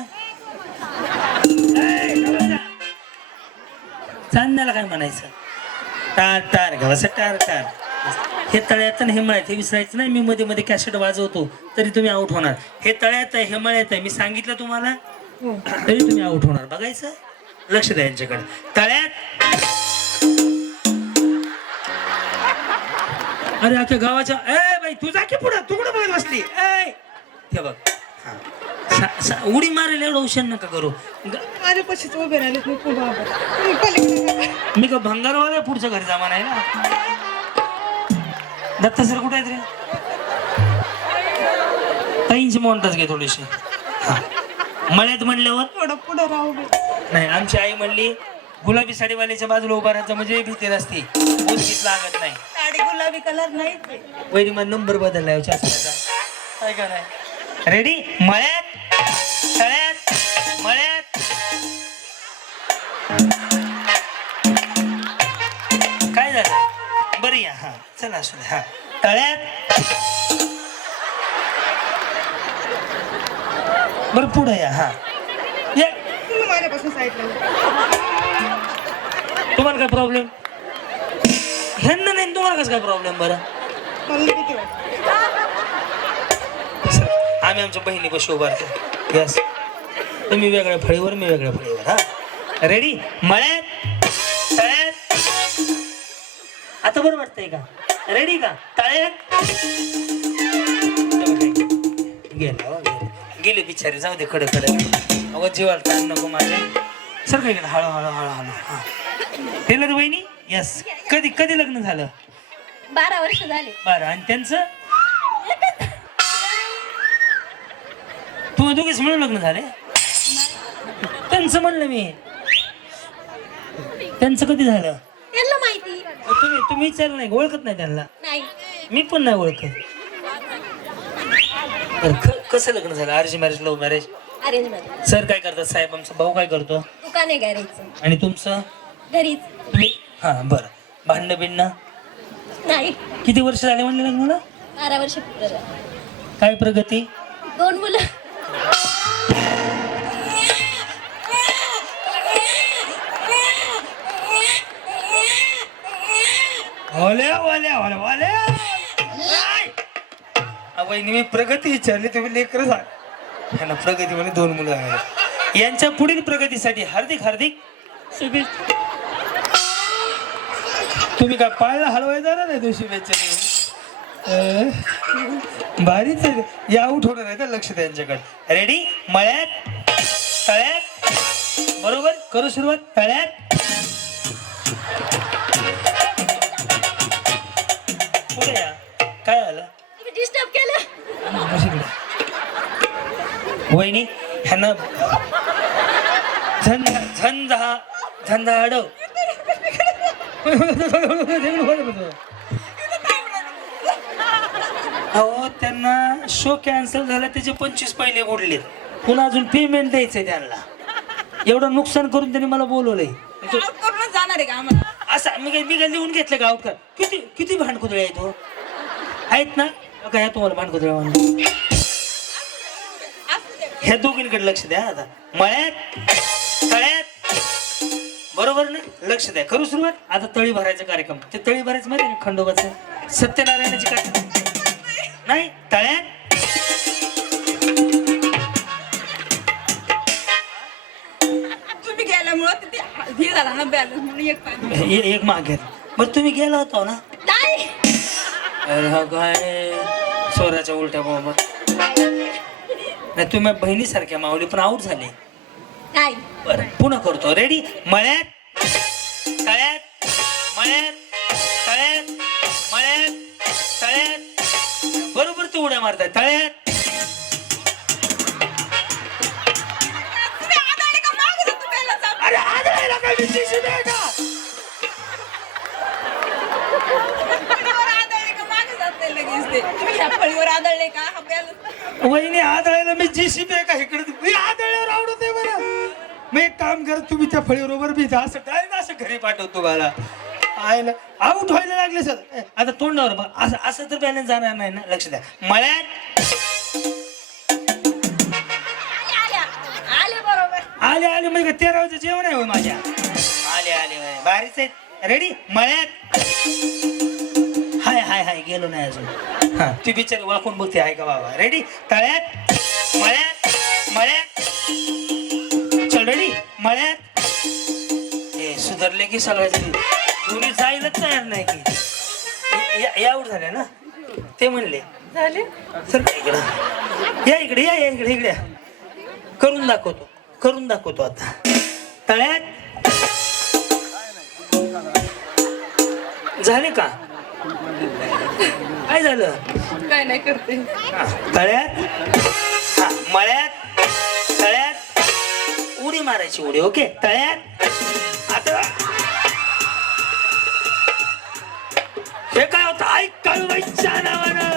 चांदण्याला काय म्हणायचं? टार टार घावाचं टार टार. हे तळ्यात आणि हिमालयात हे विसरायचं नाही. मी मध्ये मध्ये कॅसेट वाजवतो तरी तुम्ही आउट होणार. हे तळ्यात आहे हिमालयात आहे मी सांगितलं तुम्हाला तरी तुम्ही आउट होणार. बघायचं. लक्ष द्या यांच्याकडे. तळ्यात अरे अख्या गावाच्या ए बाई तुझा की पुढं तू कुठं बघत बसली ए ते बघ हा. उडी मारेल एवढं हुशार नका करू माझ्या पशीच उभे राहिले मी पलीकडे मी का भंगारवाला पुढच्या घरी जमा नाही ना. दत्ता सर कुठे आहेत रे? ताईंची मोंटाच घे थोडीशी. हा. मळ्यात म्हणल्यावर थोडं पुढं राहू दे. नाही आमची आई म्हणली गुलाबी साडीवाल्याच्या बाजूला उभा राहायचं म्हणजे भीती नसती उचकीच लागत नाही. साडी गुलाबी कलर नाही वैरी मग नंबर बदललाय चष्म्याचा काय का नाही. रेडी मळ्यात तळ्यात मळ्यात काय झालं बरं या हा चला असू द्या. हा तळ्यात बरं पुढे या. हा ये तुम्ही माझ्यापासून साईडला तुम्हाला काय प्रॉब्लेम ह्यांना नाही तुम्हाला कसं काय प्रॉब्लेम बरं. मला किती वाटतं आम्ही आमच्या बहिणी पशी उभारतो. यस तुम्ही वेगळ्या फळीवर मी वेगळ्या फळीवर. हा रेडी मळ्यात तळ्यात आता बरं वाटतंय का? रेडी का? तळ्यात गेले बिचारे जाऊ दे कडे कडे अगं जीवाला ताण नको माझ्या सर काय गेलं हळू हळू हळू हळू. हा केलं वहिनी यस कधी कधी लग्न झालं? 12 वर्ष झाले. बरं आणि त्यांचं तुम्ही दोघेच मिळून लग्न झाले? त्यांचं म्हणलं मी त्यांचं कधी झालं? त्यांना माहिती तुम्ही विचारलं नाही ओळखत नाही त्यांना? नाही. मी पण नाही ओळखत. कसं लग्न झालं? Arrange marriage love marriage? Arrange marriage. Sir काय करतात? साहेब आमचा भाऊ काय करतो? दुकान आहे गॅरेजचं. आणि तुमचं? घरीच. तुम्ही हा बरं भांडणं बिंडणं? नाही. किती वर्ष झाले म्हणले लग्नाला? 12 वर्ष पूर्ण झाले. काय प्रगती? 2 मुलं. वहिनी मी प्रगती विचारली तुम्ही लेकर सांग. यांना प्रगती म्हणे 2 मुलं आहेत. यांच्या पुढील प्रगतीसाठी हार्दिक हार्दिक शुभेच्छा. तुम्ही काय पाळला हलवायचा नाही तो शुभेच्छा भारीच आहे. या उठवणार आहे का लक्ष त्यांच्याकडे. रेडी मळ्यात तळ्यात बरोबर करू सुरुवात. तळ्यात पुढे या. काय आलं? डिस्टर्ब केलं. वहिनी ह्यांना झंझा अडव. अहो त्यांना शो कॅन्सल झाला त्याचे 25 पहिले बुडले पुन्हा अजून पेमेंट द्यायचंय त्यांना. एवढं नुकसान करून त्यांनी मला बोलवलंय. करूनच जाणार आहे का आम्हाला? असं मी काय लिहून घेतलं का आउट कर. किती किती भांडकुदळे आहेत हो आहेत ना काय तुम्हाला भांडकुदळे म्हणून. ह्या दोघींकडे लक्ष द्या. आता मळ्यात तळ्यात बरोबर ना लक्ष द्या. करू सुरुवात. आता तळी भरायचा कार्यक्रम. ते तळी भरायचं माहिती ना खंडोबाचं सत्यनारायणाची काय नाही तळ्यात तुम्ही गेल्यामुळं ते हे झाला ना बॅलन्स म्हणून एक पाय. एक मागे. मग तुम्ही गेला होता ना? नाही. अरे हा काय स्वराच्या उलट्या बाबा. नाही तुम्ही बहिणीसारख्या माऊली पण आऊट झाले. नाही. बरं पुन्हा करतो. रेडी मळ्यात तळ्यात मळ्यात तळ्यात मळ्यात तळ्यात बरोबर तू उड्या मारताय. तळ्यात अरे आदळायला काय विशेष आहे का? फळीवर आदळले का? वहिनी आदळायला मी JCB आहे का इकडे? मी आदळल्यावर आवडत आहे बरं. मी एक काम कर तुम्ही त्या फळीबरोबर बी जा. असं डायरेक्ट असं घरी पाठवतो मला. आयला आऊट व्हायला लागले सर. आता तोंडावर बघ. असं असं तर बॅलन्स जाणार नाही ना. लक्ष द्या. मळ्यात आले बरोबर. आले आले म्हणजे 13 जेवण आहे होय माझ्या. आले आले भारीच आहेत. रेडी मळ्यात हाय हाय हाय गेलो नाही अजून. हा ती बिचारी वाकून बघते आहे का बाबा. रेडी तळ्यात मळ्यात मळ्यात चल. रेडी मळ्यात हे सुधारले की सगळ्याचे दोन्ही जायलाच तयार नाही की यावर झाल्या ना ते म्हणले झाले सर इकडं या इकडे या इकडे या. करून दाखवतो आता तळ्यात झाले का काय झालं काय नाही करते हा, तळ्यात हा मळ्यात तळ्यात उडी मारायची उडी ओके तळ्यात आता हे काय होतं ऐक काळूबाईच्या नावानं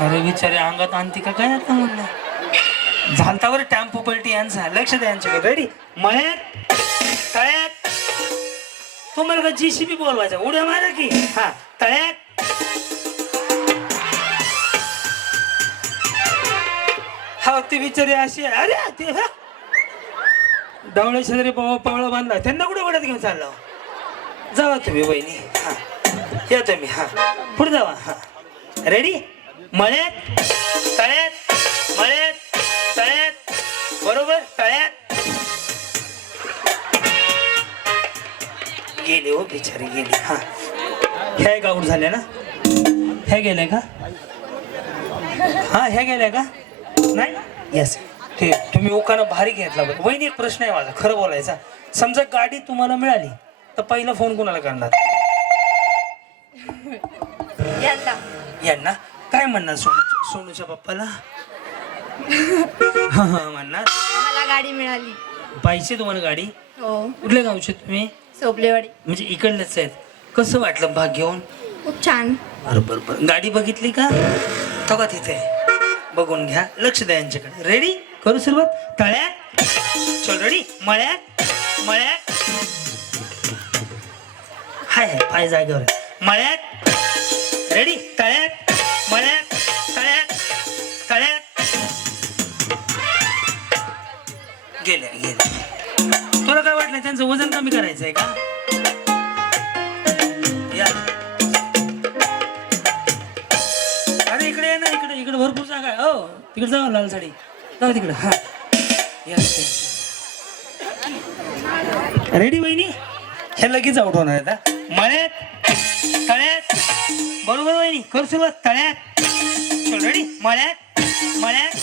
अरे बिचारे अंगात आणती का काय आता म्हणलं झालतावर टॅम्पो पलटी यांचा लक्ष द्या यांच्याकडे रेडी मळ्यात तळ्यात तुम्हाला का जीसीबी बोलवायचा उड्या मारा की हा तळ्यात हा ते बिचारे अशी अरे ते डावळे शेजारी पावळा बांधला त्यांना कुठे वडत घेऊन चालला जावा तुम्ही बहिणी हा या तुम्ही हा पुढे जावा हा रेडी मळ्यात तळ्यात मळ्यात तळ्यात बरोबर तळ्यात गेले हो बिचारे गेले हा ह्या एक आऊट झाल्या ना ह्या गेल्या का हा ह्या गेल्या का नाही येस ते तुम्ही उकानं भारी घेतला वहिनी एक प्रश्न आहे माझा खरं बोलायचा समजा गाडी तुम्हाला मिळाली तर पहिला फोन कोणाला करणार यांना काय म्हणणार सोनूच्या पप्पाला म्हणणार मला गाडी मिळाली पाहिजे तुम्हाला गाडी हो कुठल्या गावचे तुम्ही सोपलेवाडी म्हणजे इकडलेच आहेत कसं वाटलं भाग घेऊन खूप छान बरोबर गाडी बघितली का तो का तिथे बघून घ्या लक्ष द्या यांच्याकडे रेडी करू सुरुवात तळ्यात चल रेडी मळ्यात मळ्यात हाय पाय जागेवर मळ्यात रेडी तळ्यात मळ्यात तळ्यात तळ्यात गेल्या तुला काय वाटलं त्यांचं वजन कमी करायचंय का या अरे इकडे ये ना इकडे भरपूर जागा आहे हो तिकडे जाऊ लाल साडी जाऊ तिकडे हा रेडी वहिनी हे लगेच आउट होणार आता मळ्यात तळ्यात बरोबर वहिनी कर सुरुवात तळ्यात चल रेडी मळ्यात मळ्यात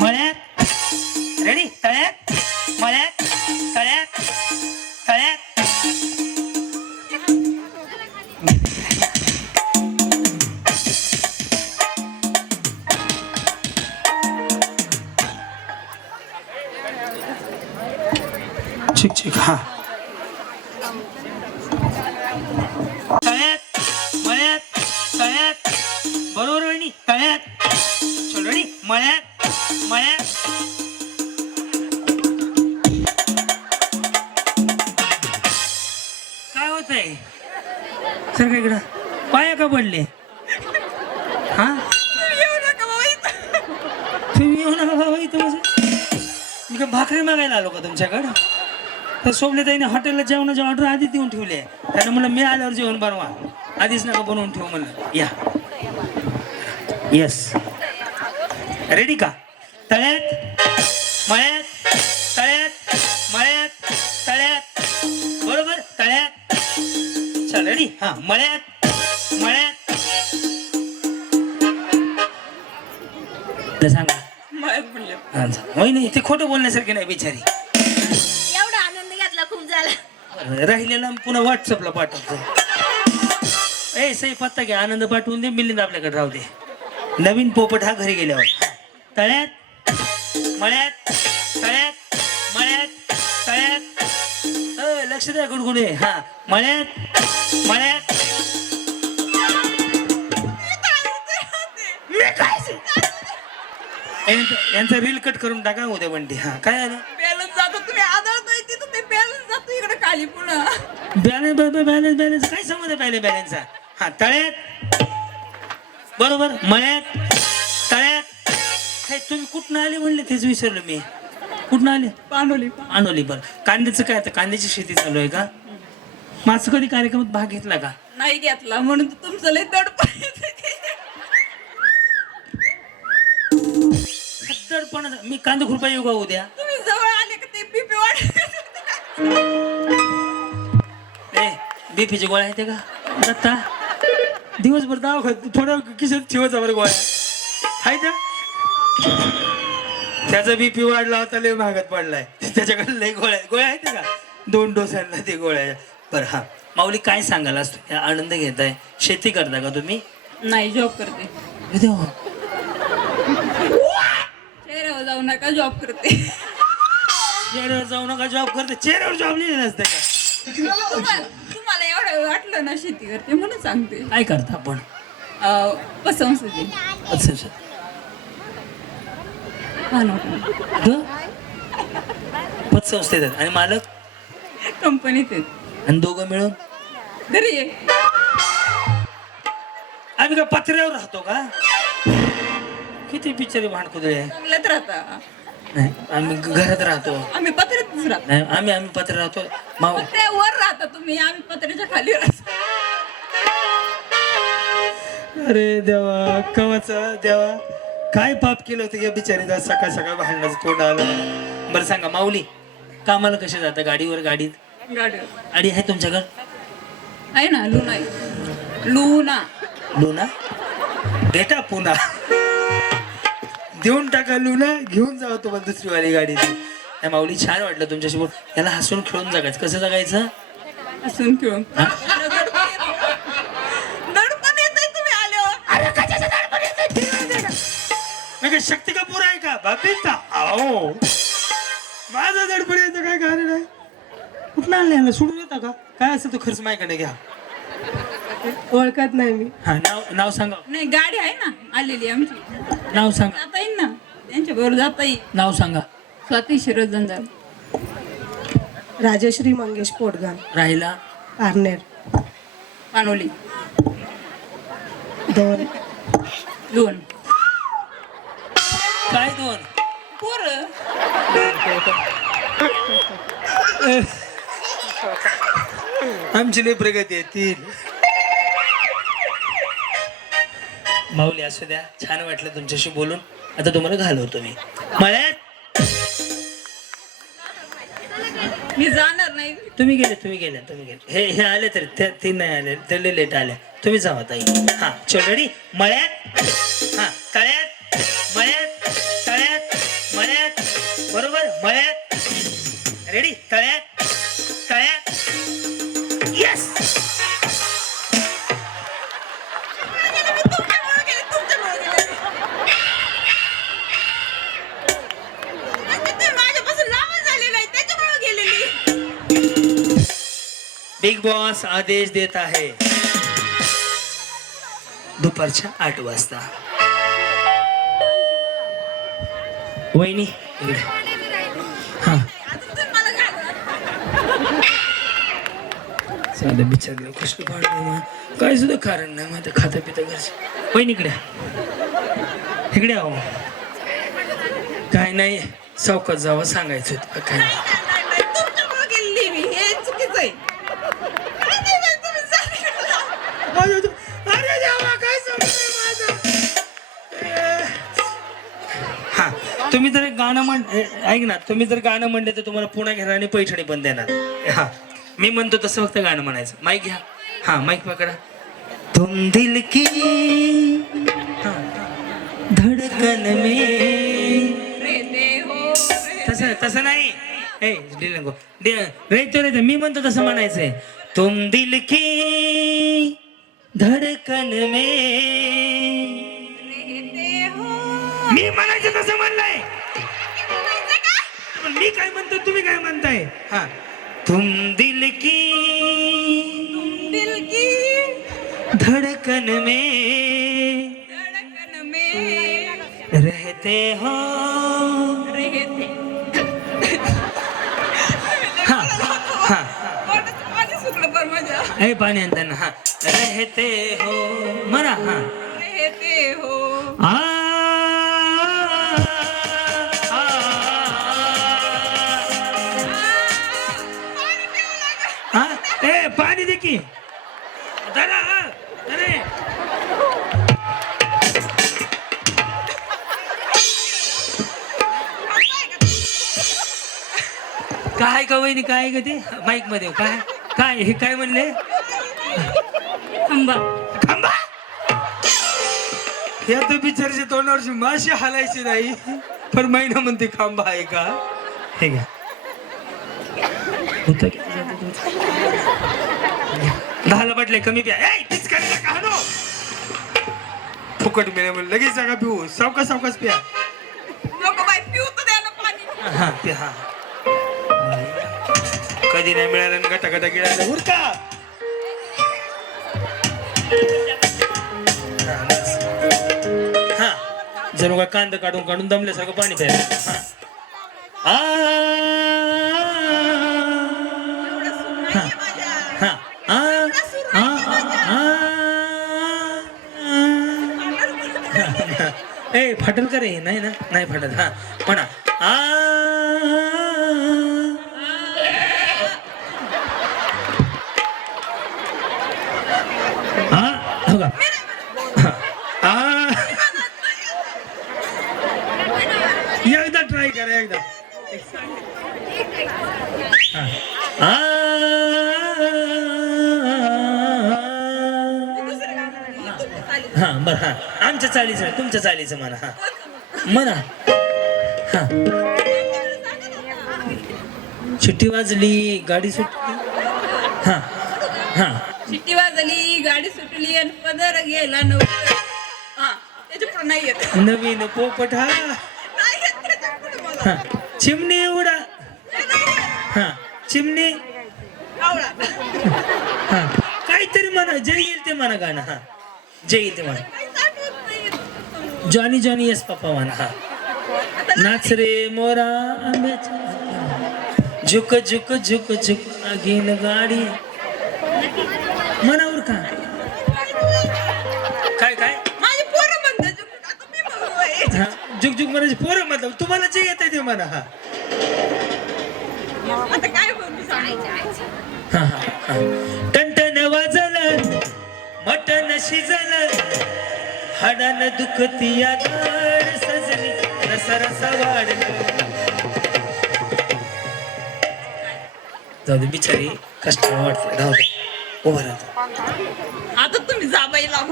मळ्यात रेडी तळ्यात मळ्यात तळ्यात तळ्यात ठीक हा तळ्यात मळ्यात तळ्यात बरोबर वहिनी तळ्यात चल रेडी मळ्यात मळ्यात काय होत आहे सर काय इकडं पाया का पडले हा तुम्ही येऊ नका बाबा इथं मी का भाकरी मागायला आलो का तुमच्याकडं तर सोबले ताईने हॉटेलला जेवणाची ऑर्डर आधीच देऊन ठेवली आहे त्यानं म्हणलं मी आल्यावर जेवण बनवा आधीच नका बनवून ठेवू म्हणलं या येस रेडी का तळ्यात मळ्यात तळ्यात मळ्यात तळ्यात बरोबर तळ्यात चल रेडी हा मळ्यात मळ्यात सांगा होय नाही ते खोटं बोलण्यासारखे नाही बिचारी एवढा आनंद घेतला खूप झाला राहिलेला पुन्हा व्हॉट्सअपला पाठवतो ए सही पत्ता घ्या आनंद पाठवून दे मिलिंद आपल्याकडे राहू दे नवीन पोपट हा घरी गेल्यावर तळ्यात मळ्यात तळ्यात मळ्यात तळ्यात लक्ष द्या गुडगुडे हा मळ्यात मळ्यात यांचा रील कट करून टाका उद्या बंटी हा काय आलं बॅलन्स जातो तुम्ही आदळतोय तिथं ते बॅलन्स जातो इकडे खाली पुन्हा बॅलन्स काय समज आहे बॅलन्सचा हा तळ्यात बरोबर मळ्यात तळ्यात काय तुम्ही कुठनं आले म्हणले तेच विसरलो मी कुठनं आले पानोली बरं कांद्याचं काय आता कांद्याची शेती चालू आहे का माझं कधी कार्यक्रमात भाग घेतला का नाही घेतला म्हणून तुमचं लय तडपण दडपण मी कांदा खुरपा येऊ का उद्या तुम्ही जवळ आले का ते बीपी वाढ ए बीपीची गोळ्या आहेत का दत्ता दिवसभर दाव थोडं किशोर ठेवायचा बरं गोळ्या आहे त्या त्याचा बीपी वाढला होता लय महागात पडलाय त्याच्याकडे लय गोळ्या आहेत का 2 डोसांना ते गोळ्या बरं हा माऊली काय सांगाल आज तुम्ही आनंद घेताय शेती करता का तुम्ही नाही जॉब करते अरे देवा. चेहऱ्यावर जाऊ नका जॉब करते चेहऱ्यावर जाऊ नका जॉब करते चेहऱ्यावर जॉब लिहिलेलं असते का तुम्हाला एवढं वाटलं ना शेती करते म्हणून सांगते काय करता आपण पसंती अच्छा अच्छा पतसंस्थेत आहेत आणि मालक कंपनीत आणि दोघं मिळून घरी ये आम्ही का पत्र्यावर राहतो का किती बिचारी भांडकुदळे आहे चांगल्यात राहता नाही आम्ही घरात राहतो आम्ही पत्र्यातच राहतो नाही आम्ही पत्र राहतो माऊ पत्र्यावर राहता तुम्ही आम्ही पत्र्याच्या खाली राहतो अरे देवा कवाचा देवा काय पाप केलं होतं या बिचारीचा सकाळ सकाळ भांडणाचं तोंड आलं बरं सांगा माऊली कामाला कसे जाता गाडीवर गाडीत गाडीवर गाडी आहे तुमच्याकडं आहे ना लुना आहे लुना लुना बेटा पुन्हा देऊन टाका लुना घेऊन जावं तुम्हाला दुसरी वाली गाडी नाही माऊली छान वाटलं तुमच्याशी बोल याला हसून खेळून जगायचं कसं जगायचं हसून खेळून हा? दडपण येतंय तुम्ही आल्यावर मी काय शक्ती कपूर आहे का बाबीचा आओ माझं दडपण यायचं काय कारण आहे कुठं आणलं सोडून येता का काय असं तो खर्च माझ्याकडे घ्या ओळखत नाही मी. हा नाव सांगा नाही गाडी आहे ना आलेली आमची नाव सांगा जाता येईल ना त्यांच्या बरोबर जाता येईल नाव सांगा स्वाती शिरोज जंजाळ राजश्री मंगेश पोटगाम राहिला पारनेर पानोली 2 दोन काय दोन पोरं आमची लई प्रगती आहे 3 माऊली असू द्या छान वाटलं तुमच्याशी बोलून आता तुम्हाला घालवतो मी मळ्यात मी जाणार नाही तुम्ही गेले हे आले तरी त्या 3 नाही आले ते लय लेट आल्या तुम्ही जावा ताई हा चल रेडी मळ्यात हा तळ्यात मळ्यात बरोबर मळ्यात रेडी तळ्यात यस माझ्यापासून लांब झालेलं आहे त्याच्यामुळे गेलेली बिग बॉस आदेश देत आहे दुपारच्या 8 वाजता वहिनी इकडे हा साधं बिचारलं कसलं पाडलं काय सुद्धा कारण नाही मग खाता पिता घरचे वहिनी इकडे आहो काय नाही चौकात जावं सांगायचं होतं काय नाही. तुमच्यामुळे गेलेली मी हे चुकीचं आहे अरे देवा, काय हा तुम्ही जर एक गाणं ऐक ना तुम्ही जर गाणं म्हणले तर तुम्हाला पुन्हा घेणार आणि पैठणी पण देणार हा मी म्हणतो तसं फक्त गाणं म्हणायचं माईक घ्या हा माईक पकडा तुम दिल की धडकन में तसं नाही मी म्हणतो तसं म्हणायचंय तुम दिल की धडकन में मी म्हणायचं तसं म्हणलंय मी काय म्हणतो तुम्ही काय म्हणताय हा तुम दिल की धड़कन में रहते हो हाँ हाँ ए पाणी आणताना हा रहते हो मरा हा ए पाणी दे की धरा अरे काय का वहिनी काय ग ते माईक मध्ये काय काय हे काय म्हणले खांबा खांबा या तर बिचारच्या तोंडावरची माशी हालायची नाही पण महिना म्हणते खांबा आहे का हे घ्या होतं किती जातं तुमचं? 10 बाटले कमी प्या फुकट मिळे म्हणून लगेच जागा पिऊ सावकाश सावकाश प्या नको बाई पिऊ तर द्या ना पाणी. हा प्या हा कधी नाही मिळालं आणि गटा गटा गिळायला उरका हा जणू काय कांदा काढून काढून दमल्यासारखं पाणी प्यायचं हा हा ए फाटल का रे नाही ना नाही फाटल हा म्हणा हो का एकदा ट्राय करा एकदा हा बर हा आमच्या चालीचं तुमच्या चालीचं म्हणा हा म्हणा हा शिट्टी वाजली गाडी सुटली हा हा शिट्टी वाजली गाडी सुटली आणि पदर गेला नव्हतं. हा त्याच्यापुढे नाही येत. नवीन पोपट हा नाही येत त्याच्यापुढे मला. हा चिमणी उडा हा चिमणी आवळा. हा काहीतरी म्हणा जे येईल ते म्हणा गाणं हा जे येईल ते म्हणा काहीच आठवत नाही. जॉनी जॉनी येस पप्पा म्हणा हा नाच रे मोरा आंब्याच्या झुक झुक झुक झुक घेन गाडी मनावर का काय काय माझी पोरं म्हणतात आता मी म्हणू हा झुक झुक म्हणायचे पोरं मतलब तुम्हाला जे येत ते म्हणा हा आता काय बोलू सांगायचं. हा हा हा टनटन वाजलं मटन शिजलं हाडान दुखती या दाड सजली रसा रसा वाढलं जाऊ दे बिचारी कष्टाला वाटते राहू दे उभं राहतो आता तुम्ही जा बाई लांब.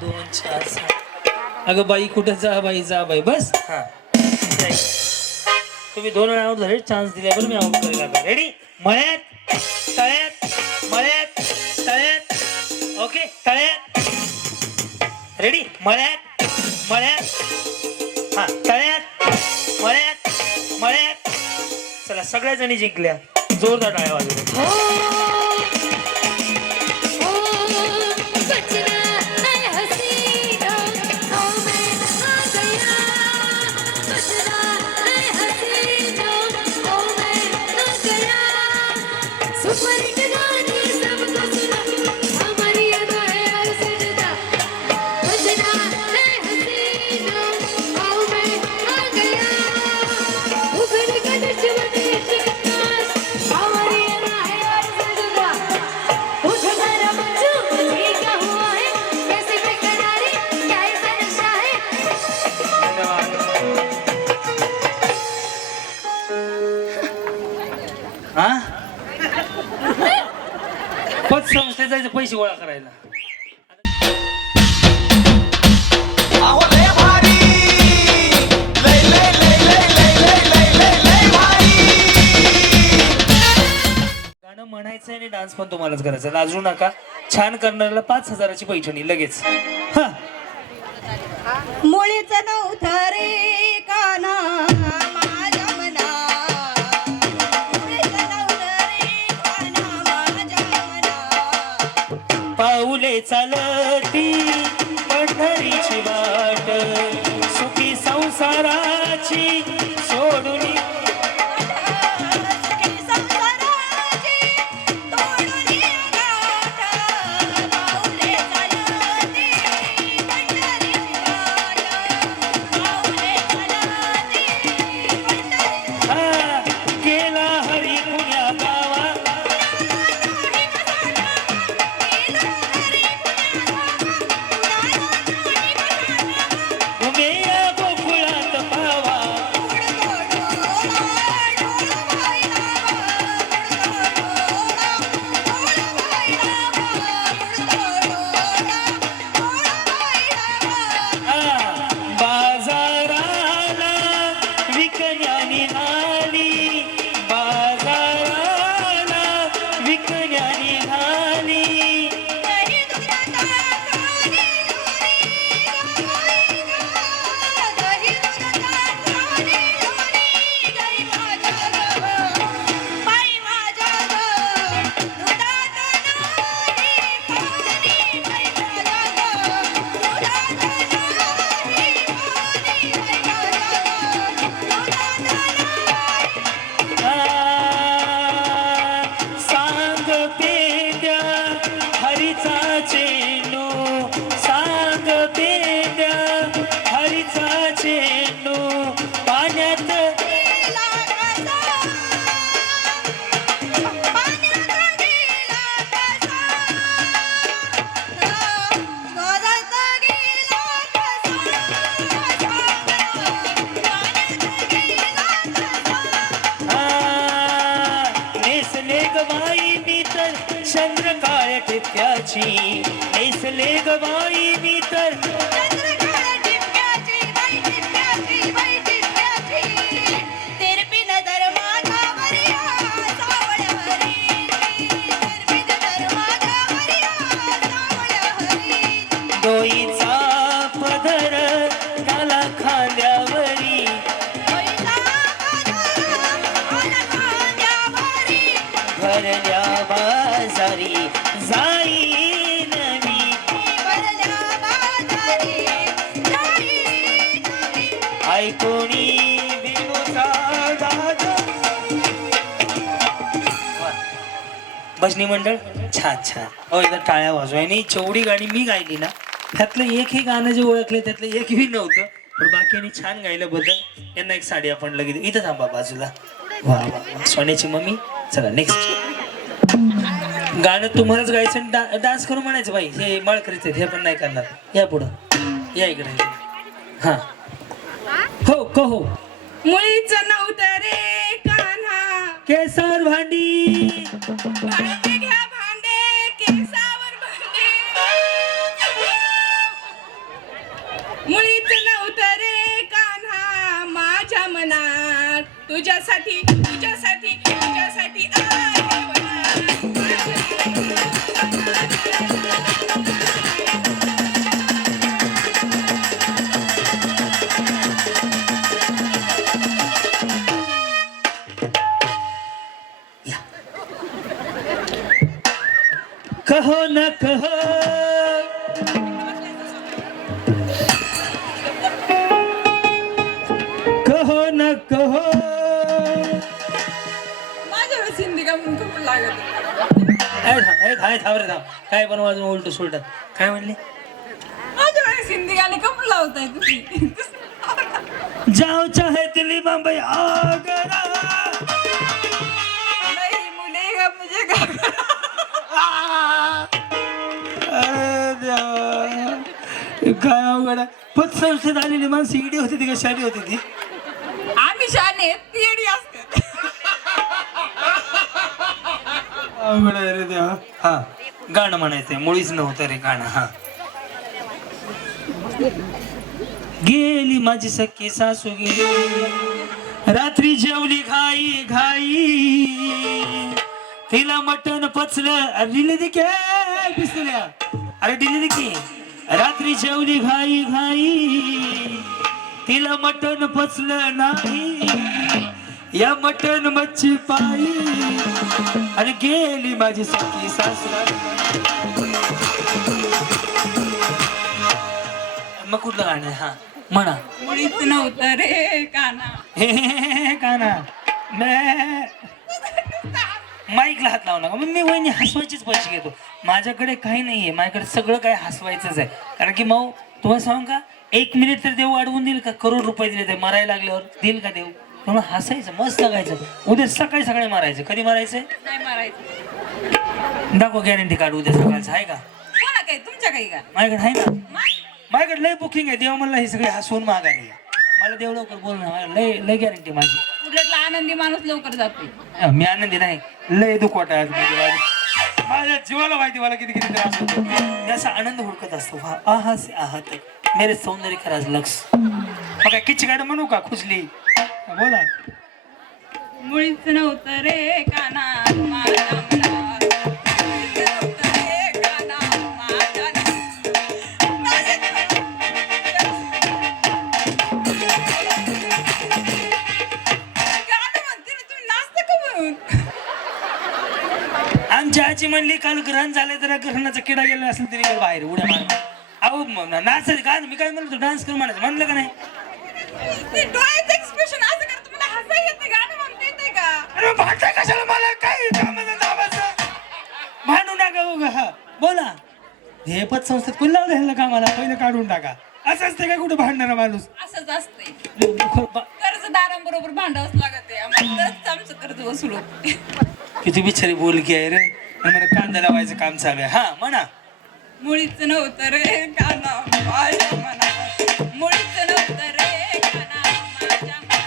2 4 7 अगं बाई कुठं जा बाई बस हा तुम्ही 2 वेळा आउट झाले चान्स दिल्या बरं मी आउट करायला आता रेडी मळ्यात तळ्यात ओके तळ्यात रेडी मळ्यात हा तळ्यात मळ्यात चला सगळ्या जणी जिंकल्या जोरदार टाळ्या वाजवल्या हा पतसंस्थेत जायचं पैसे गोळा करायला अहो लय भारी लय भारी गाणं म्हणायचं आणि डान्स पण तुम्हालाच करायचा लाजू नका छान करणाऱ्याला 5,000ची पैठणी लगेच हा मुळीच नव्हतं रे काना माझ्या मना मुळीच नव्हतं रे काना माझ्या मना पाऊले चालती पंढरीची वाट सुखी संसाराची सोडून गेला हरी पुण्या गावा उमेया गोकुळात पावा टिप्प्याची नेसले ग बाई मी तर डोईचा पदर त्याला खांद्यावरी भरल्या बाजारी जाईन मी ऐकोणी विनोचा गाज भजनी मंडळ छान छान. हो एकदा टाळ्या वाजवा. आणि जेवढी गाणी मी गायली ना त्यातलं एकही गाणं जे ओळखले त्यातलं एकही नव्हतं, पण बाकीनी छान गायल्याबद्दल यांना एक साडी आपण लगेच इथं थांबा बाजूला. वा वा वा. सोन्याची मम्मी. चला नेक्स्ट गाणं तुम्हालाच गायचं, डान्स करून म्हणायचं बाई. हे मळ करीत हे पण नाही करणार. या पुढं या इकडे. हा हो कहो. मुळीच नव्हतं रे कान्हा केसर भांडी भांडे घ्या भांडे केसावर भांडे. मुळीच नव्हतं रे कान्हा माझ्या मनात तुझ्यासाठी तुझ्यासाठी तुझ्यासाठी आहे वनात. कहो न कहो कहो न कहो. माझ्या वेळेस हिंदी का म्हणून खूप लागत. थांब. काय पण वाजून उलट सुलट काय म्हणले. माझ्या वेळेस हिंदी गाणी कपूर लावताय तुम्ही. जाओ चाहे दिल्ली मुंबई आगरा नाही मुले गा मुझे गा. काय अवघड आहे. पतसंस्थेत आलेली माणसं इडी होती ती का शाडी होती ती. आम्ही शाने ती येडी असते. अवघड आहे रे देवा. हा गाणं म्हणायचंय मुळीच नव्हतं रे गाणं. हा गेली माझी सख्खी सासू गेली रात्री जेवली घाई घाई तिला मटण पचलं. अरे दिली ती काय पिसल्या. अरे दिली की रात्री जेवली घाई घाई तिला मटण पचलं नाही या मटण मच्छी पायी आणि गेली माझी सखी सासरा. मग कुठलं गाणं आहे. हा म्हणा. मुळीच नव्हतं रे काना. हे काना माईकला हात लावू नका. मग मी वहिनी हसवायचेच पैसे घेतो. माझ्याकडे काही नाहीये, माझ्याकडे सगळं काय हसवायचंच आहे. कारण की मग तुम्हाला सांगू का 1 मिनिट तर देव वाढवून देईल का. करोड रुपये दिले ते मरायला लागल्यावर देईल का देव. म्हणून हसायचं मस्त जगायचं. उद्या सकाळी सकाळी मारायचं. कधी मारायचंय नाही मारायचं. दाखव गॅरंटी कार्ड उद्या सकाळचं आहे का. कोणा काय तुमच्या काही का. माझ्याकडे आहे ना. माझ्याकडे लय बुकिंग आहे. देव मला हे सगळे हसवून मागायला. मला देव लवकर बोल ना. लय लय गॅरंटी माझी. उलटला आनंदी माणूस लवकर जातो. मी आनंदी नाही. लय दुःख वाटत माझ्या जीवाला माहिती मला किती किती त्रास होतो. मी असा आनंद हुडकत असतो. आहा से आहत मेरे सौंदर्य खराज लक्ष. काय किची गाड म्हणू का खुजली. बोला. मुळीच नव्हतं रे काना माझ्या मनात. मुळीच नव्हतं रे काना माझ्या गाणं म्हणते ना तुम्ही नाचता का म्हणून. आमच्या आजी म्हणली काल ग्रहण झाले जरा ग्रहणाचा किडा गेला असेल तरी बाहेर उड्या मार. अहो नाचायचं का. मी काय म्हणतो डान्स कर म्हणायचं. म्हणलं का नाही. ते डोळ्याचं एक्सप्रेशन असं कर. तुम्हाला हसा येते गाणं म्हणता येते का. अरे भांडा कशाला मला काय भांडू नका उगा. हा बोला. हे पतसंस्थेत कोण लावलं ह्याला कामाला. पहिलं काढून टाका. असं असते का कुठं भांडणारा माणूस. असंच असतंय. कर्जदारांबरोबर भांडावंच लागत आहे आम्हाला. तरच आमचं कर्ज वसूल होते. किती बिचारी बोलकी आहे रे. आणि मला कांदा लावायचं काम चालू आहे. हा म्हणा. मुळीच नव्हतं रे काना माझ्या मनात. मुळीच नव्हतं रे काना माझ्या मनात.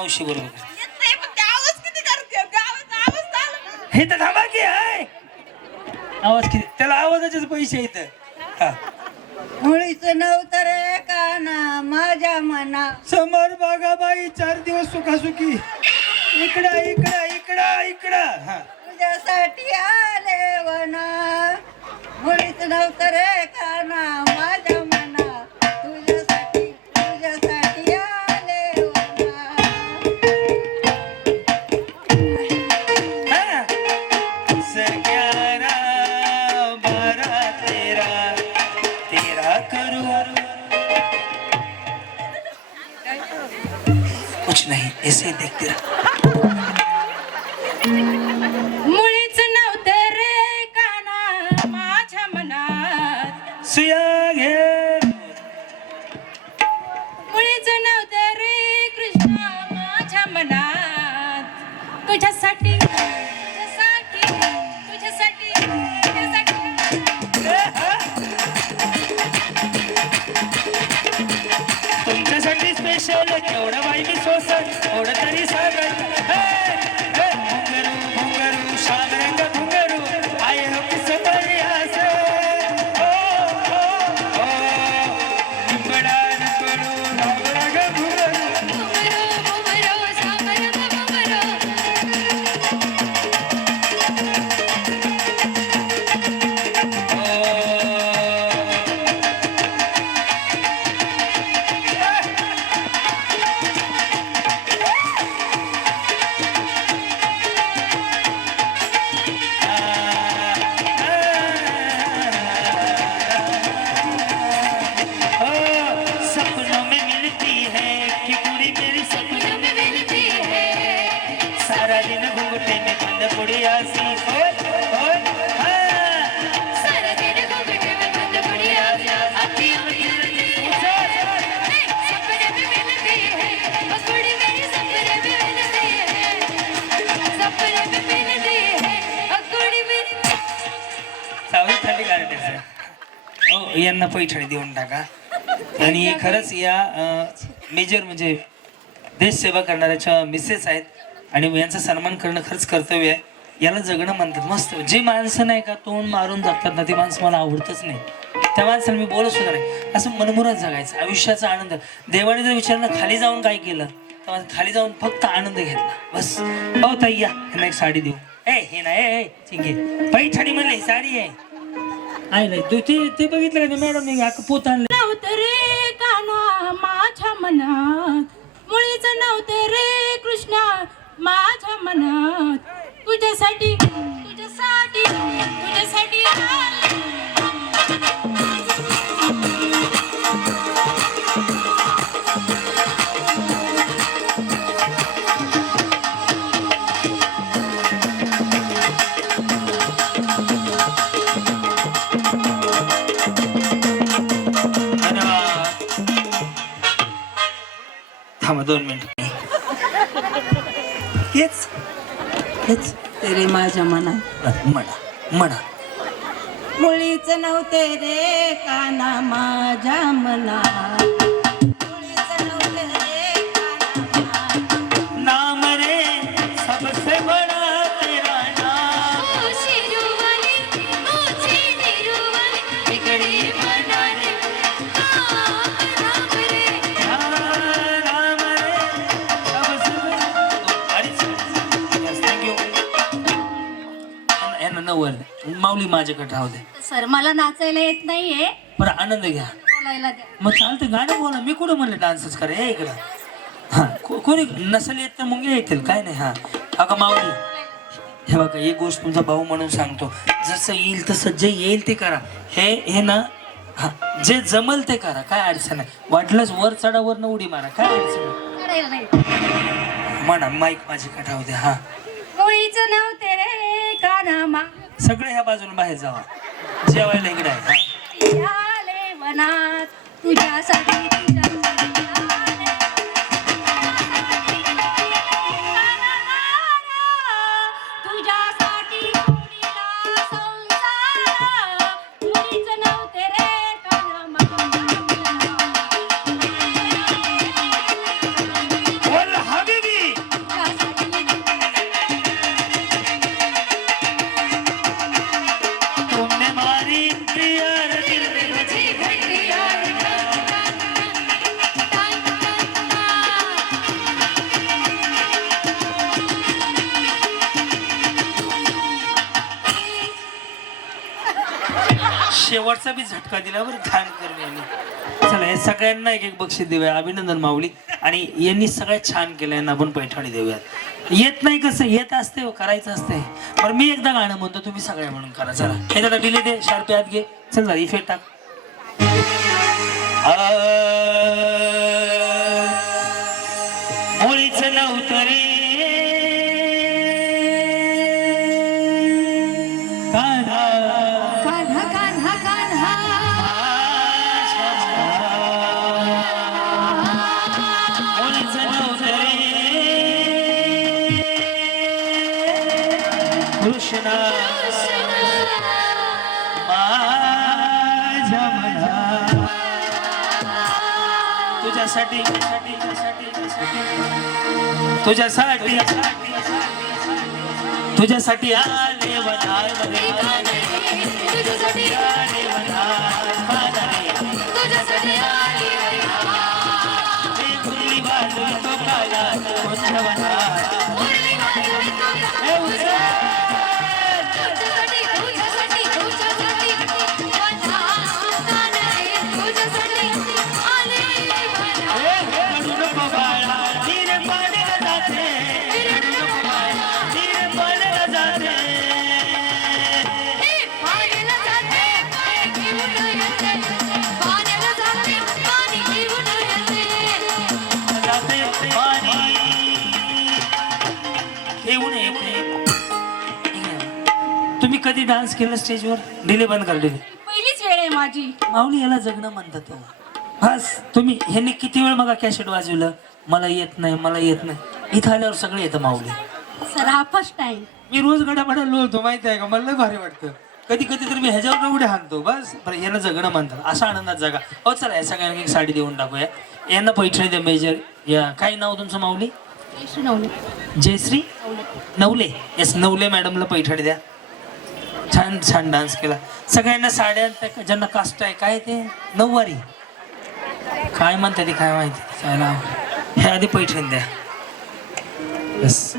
मावशी बरोबर हे तर थांबा की आहे आवाज किती त्याला आवाजाचेच पैसे येत हा मुळीचं नव्हतं रे काना माझ्या मना समोर बघा बाई 4 दिवस सुखासुखी इकडं इकडं इकडं इकडं हा तुझ्यासाठी आले वना मुळीचं नव्हतं रे काना माझ्या मना तुझ्यासाठी आले वना हा. सग्यारा बारा तेरा तेरा करू कुछ नहीं ऐसे देखते रहा मुळीच नव्हते रे काना माझ्या मनात सुया घे मुळीच नव्हते रे कृष्णा माझ्या मनात तुझ्यासाठी तुझ्यासाठी तुझ्यासाठी तुझ्यासाठी तुमच्यासाठी स्पेशल एवढं बाई मी सोसत एवढं तरी सागर घुंगरू घुंगरू शाम रंग घुंगरू आय हो किस प्रयास निंबडा निंबडू राम रंग घुंगरू सपनों में मिलती है कि पूरी मेरी सपनों में मिलती है सारा दिन घूंघटे में बंद पड़ी आसी सारा दिन घूंघटे में बंद पड़ी आसी अखियों में सपने में मिलती है वो पूरी मेरी सपने में मिलती है सपने में मिलती है वो पूरी मेरी सावली थंडी गारठे यांना पैठणी देऊन टाका आणि खरंच या मेजर म्हणजे देशसेवा करणाऱ्याच्या मिसेस आहेत आणि यांचा सन्मान करणं खरंच कर्तव्य आहे याला जगणं म्हणतात मस्त जे माणसं नाही का तोंड मारून जगतात ना ती माणसं मला आवडतच नाही त्या माणसाला मी बोलत सुद्धा नाही असं मनमुरात जगायचं आयुष्याचा आनंद देवाने जर विचारलं खाली जाऊन काय केलं तर माझं खाली जाऊन फक्त आनंद घेतला बस हो ताई या ह्यांना एक साडी देऊ हे नाही चिंगे पैठणी म्हणले साडी आहे नाही तू ते बघितलं का मॅडम पोत आणलं नव्हते रे काना माझ्या मनात मुळीच नव्हते रे कृष्णा माझ्या मनात तुझ्यासाठी तुझ्यासाठी तुझ्यासाठी आले. थांबा 2 मिनिट हेच तेरे माझ्या मनात म्हणा मुळीच नव्हते रे काना माझ्या मनात मुळीच नव्हते रे काना नाम रे सबसे बड़ा तेरा नाम नाम रे सबसे थँक्यू यांना नवर माऊली माझ्याकडे राहू दे सर मला नाचायला येत नाहीये बरं आनंद घ्या बोलायला द्या मग चालतं गाणं बोला मी कुठं म्हणलं डान्सच करा हे इकडं हा कोणी नसेल येत तर मग येतील काय नाही हा अगं माऊली हे बघा एक गोष्ट तुमचा भाऊ म्हणून सांगतो जसं येईल तसं जे येईल ते करा हे ना हा जे जमल ते करा काय अडचण नाही वाटलंच वर चढावर न उडी मारा काय अडचण नाही. करायला नाही म्हणा माईक माझ्याकडे राहू द्या हा मुळीच नव्हते रे काना मा सगळे ह्या बाजूला बाहेर जावा जेवायला इकडे आहे हा आले वनात तुझ्यासाठी तुझ्यासाठी आले. तुझ्यासाठी उडीला संसार. मुळीच नव्हते रे काना मा बोल हबीबी शेवटचा बी झटका दिला बरं ध्यान करून यांनी. चला हे सगळ्यांना एक एक बक्षीस देऊया. अभिनंदन माऊली. आणि यांनी सगळ्यात छान केलं, यांना आपण पैठणी देऊयात. येत नाही कसं येत असते हो, करायचं असते. बरं मी एकदा गाणं म्हणतो, तुम्ही सगळे म्हणून करा. चला हे दादा डिले दे, शार्प याद घे. चल जरा इफेक्ट टाक. मुळीच नव्हतं रे कान्हा कान्हा कान्हा कान्हा मुळीच नव्हतं रे कृष्णा माझ्या मना तुझ्यासाठी तुझ्यासाठी आले वनामध्ये तुझ्यासाठी आले वनामध्ये मुरली वाजवी तो काला तुझ्या वनात तुम्ही कधी डान्स केला स्टेजवर? डिले बंद कर, डिले. पहिलीच वेळ आहे माझी. माऊली याला जगणं म्हणतात हो. बस तुम्ही ह्यांनी किती वेळ मग कॅसेट वाजवलं, मला येत नाही मला येत नाही. इथं आल्यावर सगळे येतं माऊली. सर हा फर्स्ट टाइम. मी रोज गडाबडा लोळतो माहिती आहे का, मला लय भारी वाटतं. कधी कधी तर मी ह्याच्यावर उड्या हाणतो. बस बरं याला जगणं म्हणतात, असा आनंदात जगा. हो चला या सगळ्यांना एक साडी देऊन टाकूया. यांना पैठणी द्या मेजर. या काय नाव तुमचं माऊली? जयश्री नवले. येस नवले मॅडमला पैठणी द्या. छान छान डान्स केला. सगळ्यांना साड्या, ज्यांना कास्ट आहे काय ते नऊवारी काय म्हणते ते काय माहिती. चला हे आधी पैठणी द्या. बस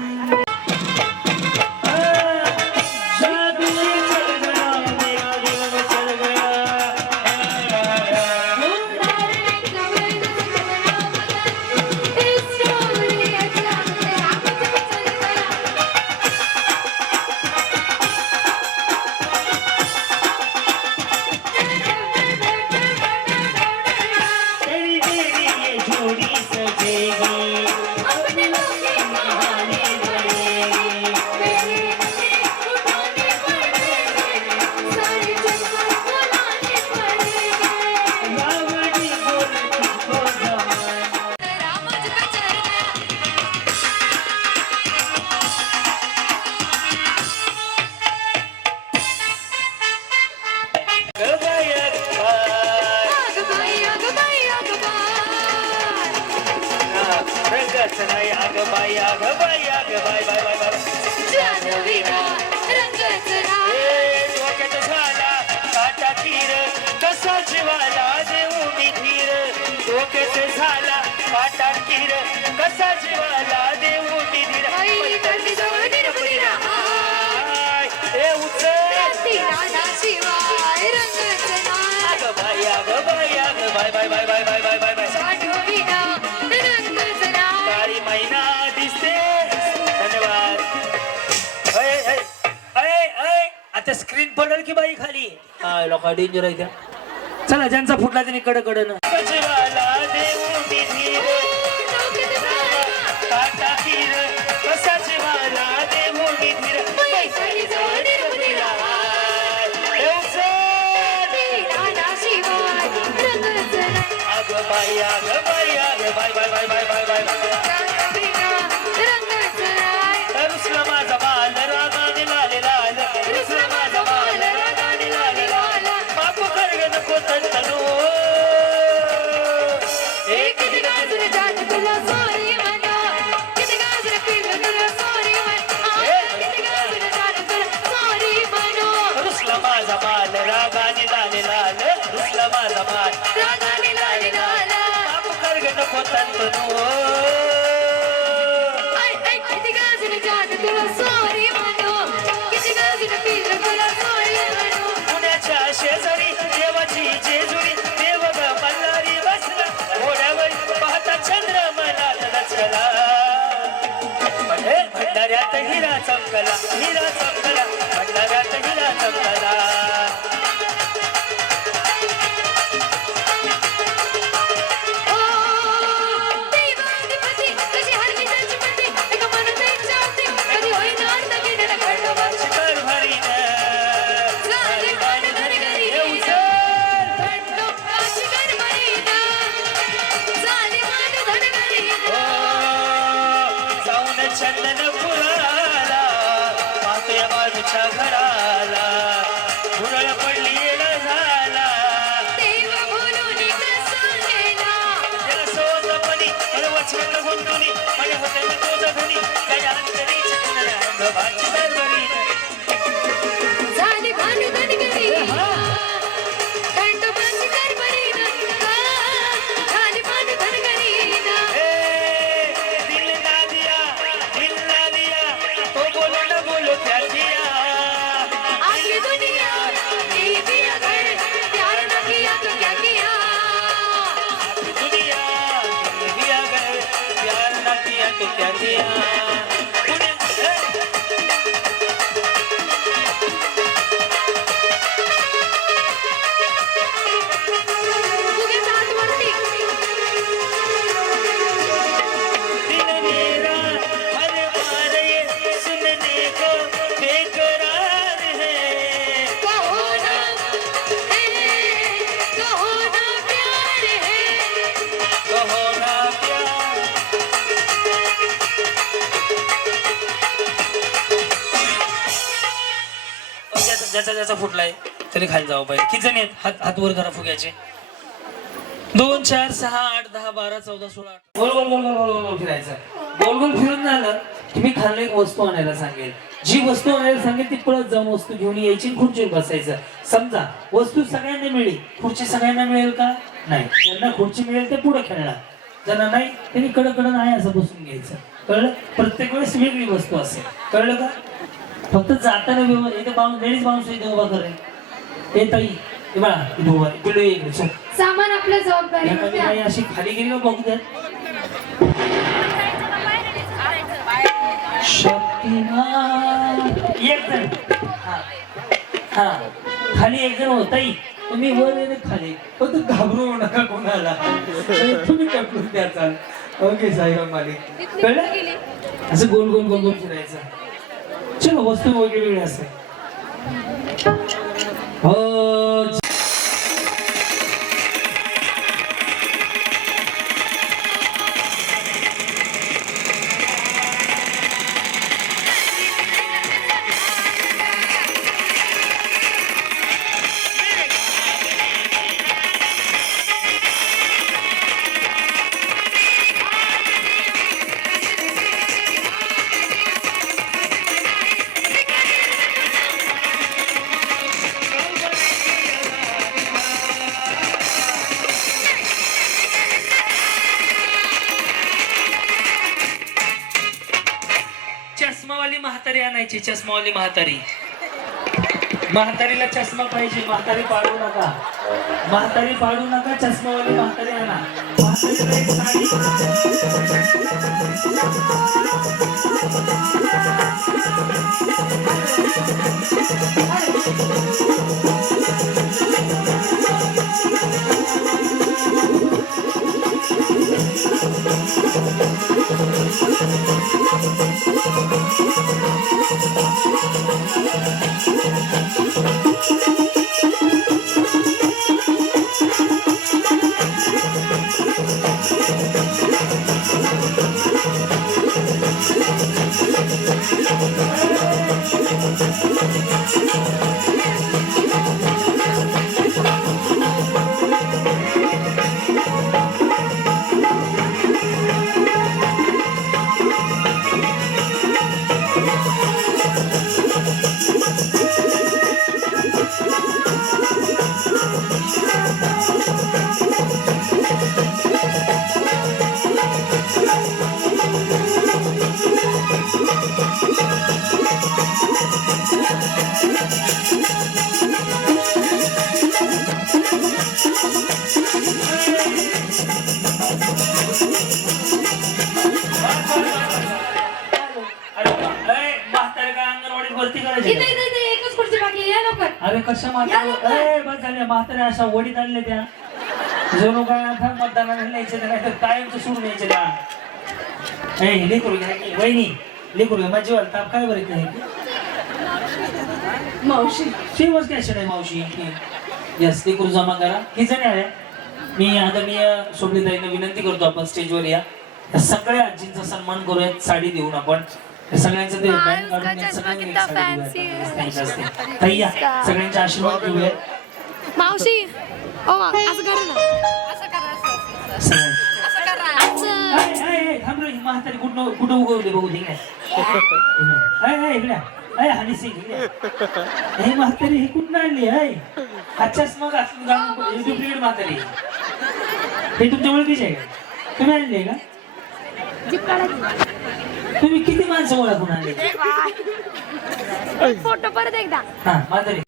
कसा जीवाला देऊ धीर काळी मैना दिसते. धन्यवाद. आता स्क्रीन पडेल की बाई खाली. लोक डेंजर आहे त्या. चला ज्यांचा फुटला त्यांनी कड कडन जीवाला देऊ धीर काटा तीर कसा जीवाला देऊ धीर रुसला माझा बाल रागाने लाल लाल रुसला माझा बाल रागाने लाल लाल बापू करग नको तंतनू किती गाजर जात तुला सॉरी म्हणा किती गाजर पिलं तुला सॉरी म्हणा किती गाजर जात तुला सॉरी म्हणा रुसला माझा बाल रागाने लाल लाल रुसला माझा बाल रागाने लाल लाल बापू करग नको तंतनू किती गाजर जात तुला सॉरी म्हणा किती गाजर पिलं तुला सॉरी म्हणा पुण्याच्या शेजारी चमकला हिरा चमकला भंडाऱ्यात हिरा चमकला चंदन फुलाला पाहतोय बाजूच्या घराला भुरळ पडली येड झाला त्याला सोजपणी मला वचन गुंतुनी माझ्या होते मी तोच धनी त्याच्या अंतरी भाची दरबरी तो क्या किया दिन मेरा हर बार ये सुनने को बेकरार है कहो ना प्यार है कहो ना प्यार ज्याचा ज्याचा फुटलाय तरी खाली जावं पाहिजे. किती जण आहेत? हात वर करा फुग्याचे. 2 4 6 8 10 12 14 16 गोल गोल गोल गोल गोल गोल फिरायचं. गोल गोल फिरून झालं की मी खाल्लं एक वस्तू आणायला सांगेल. जी वस्तू आणायला सांगेल ती पळत जाऊन वस्तू घेऊन यायची, खुर्चीवर बसायचं. समजा वस्तू सगळ्यांना मिळेल, खुर्ची सगळ्यांना मिळेल का? नाही. ज्यांना खुर्ची मिळेल ते पुढे खेळणार, ज्यांना नाही त्यांनी कडकडं नाही असं बसून घ्यायचं. कळलं? प्रत्येक वेळेस वेगळी वस्तू असेल. कळलं का? फक्त जाताना इथे लेडीज माणूस इथे उभा करेल. हे ताई हे बाळा इथे उभा पिलू इकडे चल. सामान आपल्या जबाबदारी काही अशी खाली गेली बघू द्या. शक्तिमान एक जण हा खाली एक जण होताई. तुम्ही वर येणे खाली फक्त घाबरू नका कोणाला. तुम्ही टपलून द्या चाल. ओके साईराम मालिक. कळलं? असं गोल गोल गोल गोल फिरायचं. चलो वस्तू वेगळी असेल. हो चष्मावाली म्हातारी आणायची. चष्मावाली म्हातारी. म्हातारीला चष्मा पाहिजे. म्हातारी पाडू नका. म्हातारी पाडू नका. चष्मावाली म्हातारी आणा. म्हातारीला एक साडी. वरती करायचे का? एकच खुर्ची बाकी या लवकर. अरे कशा या म्हाताऱ्या लवकर. बस झाल्या म्हाताऱ्या अशा वडीत आणल्या त्या जणू काय आता मतदानाला न्यायचे नाही तर कायमचं सोडून यायचे त्या लेकरू घ्या की वहिनी लेकरू घ्या माझी वाल ताप काय बरं काय मावशी फेमस कॅशेट आहे मावशी यस लेकरू जमा करा ही जण आहे मी आदरणीय शोभलीताईंना विनंती करतो आपण स्टेजवर या सगळ्या आजींचा सन्मान करूयात साडी देऊन आपण सगळ्यांचं ते बँड काढून या, सगळ्यांना एक साडी देऊयात. त्यांच्या हस्ते. ताई या सगळ्यांचे आशीर्वाद घेऊयात मावशी ओ असं करा ना असं करा सगळ्यांचे थांब रे ही म्हातारी कुठं उगवली बघू दे इकडे हनी सिंग हे म्हातारी ही कुठं आणली आजच्याच मग डुप्लिकेट म्हातारी हे तुमच्या ओळखीचे आहे का तुम्ही आणले का तुम्ही किती माणसं ओळखून आणले फोटो परत एकदा हा म्हातारी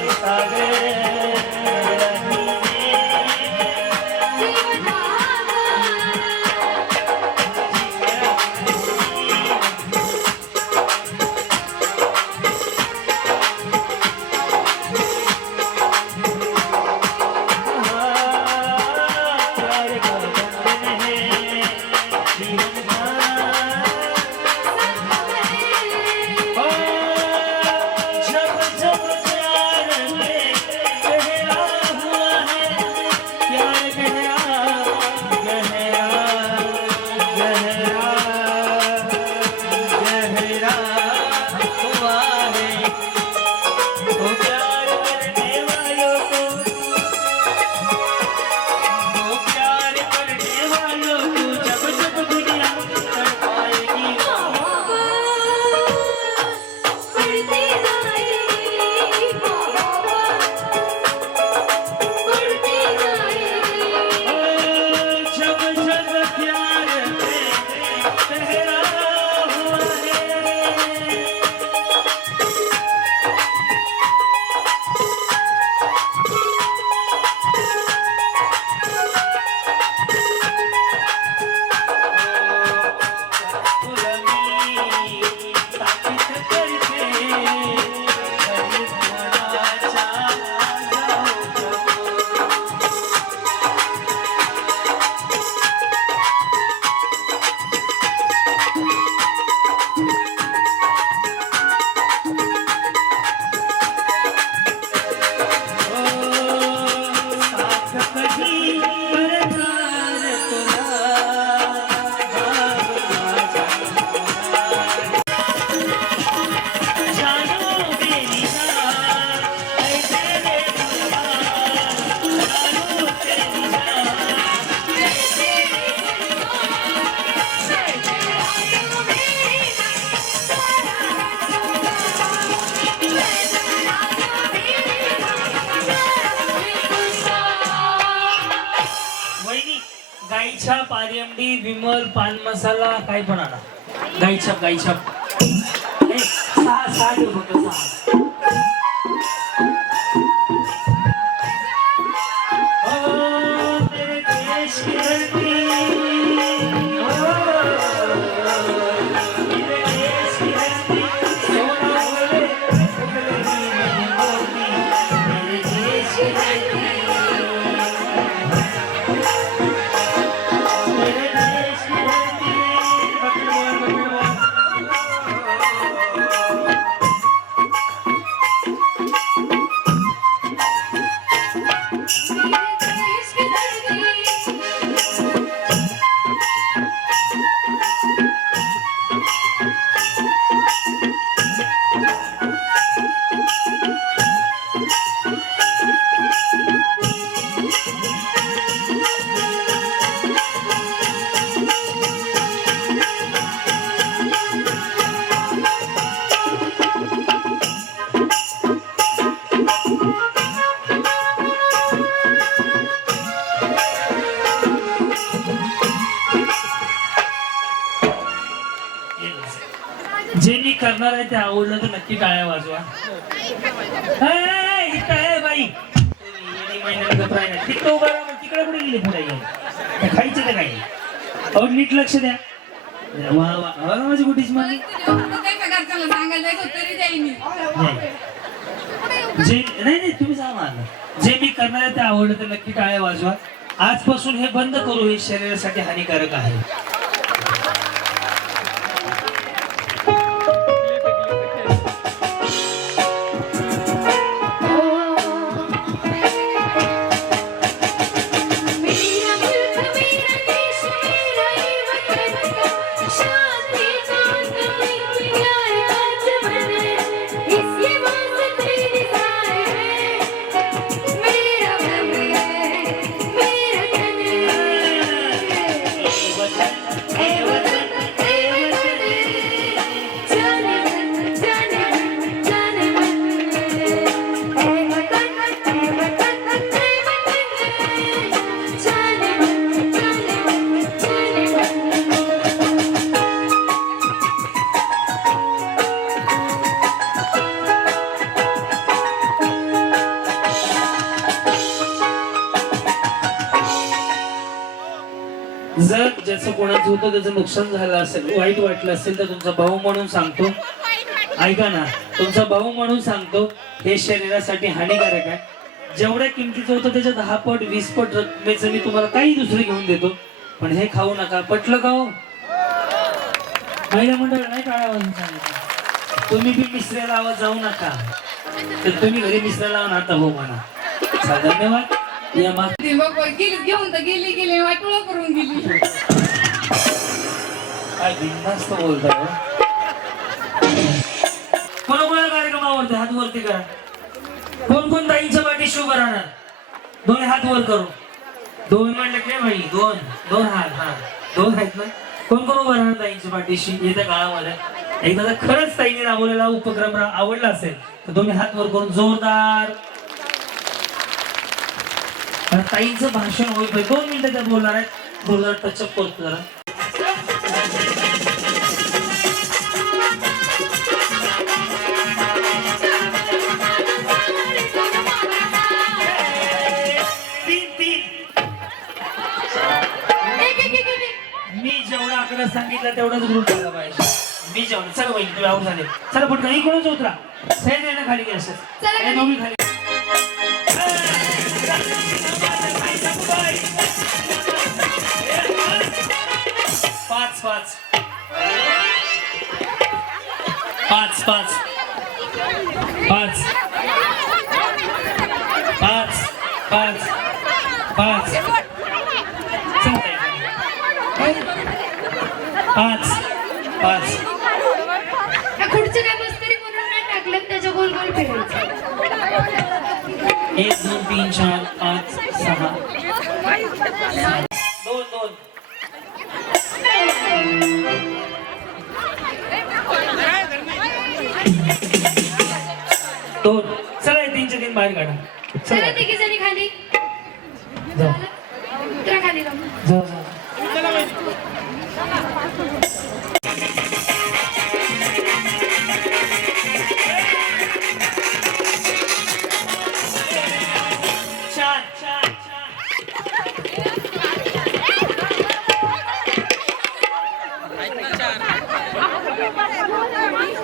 गाईछाप पारियमडी विमल पान मसाला काय पण आणा गाईछाप सहा देऊ फक्त सहा जे मी करणार आहे ते आवडलं तर नक्की टाळ्या वाजवा बाई तिकडे उभा राहा तिकडे कुठे गेली पुढे खायचं ते काही नीट लक्ष द्या वा वा माझी कुठेच माझी सरकारला सांगायला जायचं तरी जाईनी. जे नाही तुम्ही सांगा मला. जे मी करणार आहे ते आवडलं तर नक्की टाळ्या वाजवा. आजपासून हे बंद करू, हे शरीरासाठी हानिकारक आहे. जर ज्याचं कोणाचं होतं त्याचं नुकसान झालं असेल, वाईट वाटलं असेल तर तुमचा भाऊ म्हणून सांगतो, ऐका ना, तुमचा भाऊ म्हणून सांगतो, हे शरीरासाठी हानिकारक आहे. जेवढ्या किमतीचं होतं त्याच्या 10 पट 20 पट रकमेचं मी तुम्हाला काही दुसरं घेऊन देतो, पण हे खाऊ नका. पटलं का हो? महिला मंडळ नाही टाळा वाजून सांगितलं. तुम्ही बी मिसऱ्याला आवाज जाऊ नका, तर तुम्ही घरी मिसऱ्याला लावून आता हो म्हणा. धन्यवाद. या माग घेऊन तर गेली वाटोळा करून गेली. काय बिनधास्त बोलताय हो? कोणाकोणाला कार्यक्रम आवडते? हात वरती करा. कोण कोण ताईंच्या पाठीशी उभं राहणार? दोन्ही हात वर करू. 2 म्हणलं काय भाई? 2 हात. हा 2 आहेत ना? कोण कोण उभं राहणार ताईंच्या पाठीशी येत्या काळामध्ये? एकदा जर खरंच ताईने राबवलेला उपक्रम आवडला असेल तर दोन्ही हात वर करून जोरदार. ताईंचं भाषण होईल. 2 मिनिटं त्यात बोलणार आहेत. जोरदार टचअप करतो जरा. मी जेवढा आकडा सांगितला तेवढाच ग्रुप झाला पाहिजे. मी जेवढं चला वहिनी तुम्ही आऊट झाले. चला पटकन इकडूनच उतरा. साईड आहे ना खाली घ्या. दोघी खाली. 5 खुर्ची काय बसतरी म्हणून नाही टाकलं, त्याच्या गोल गोल फिरायचं. 1 2 3 4 5 6 2 चला 3च्या 3 बाहेर काढा. चला तिघी जणी खाली जाऊ उतरा खाली जाऊ. जाऊ.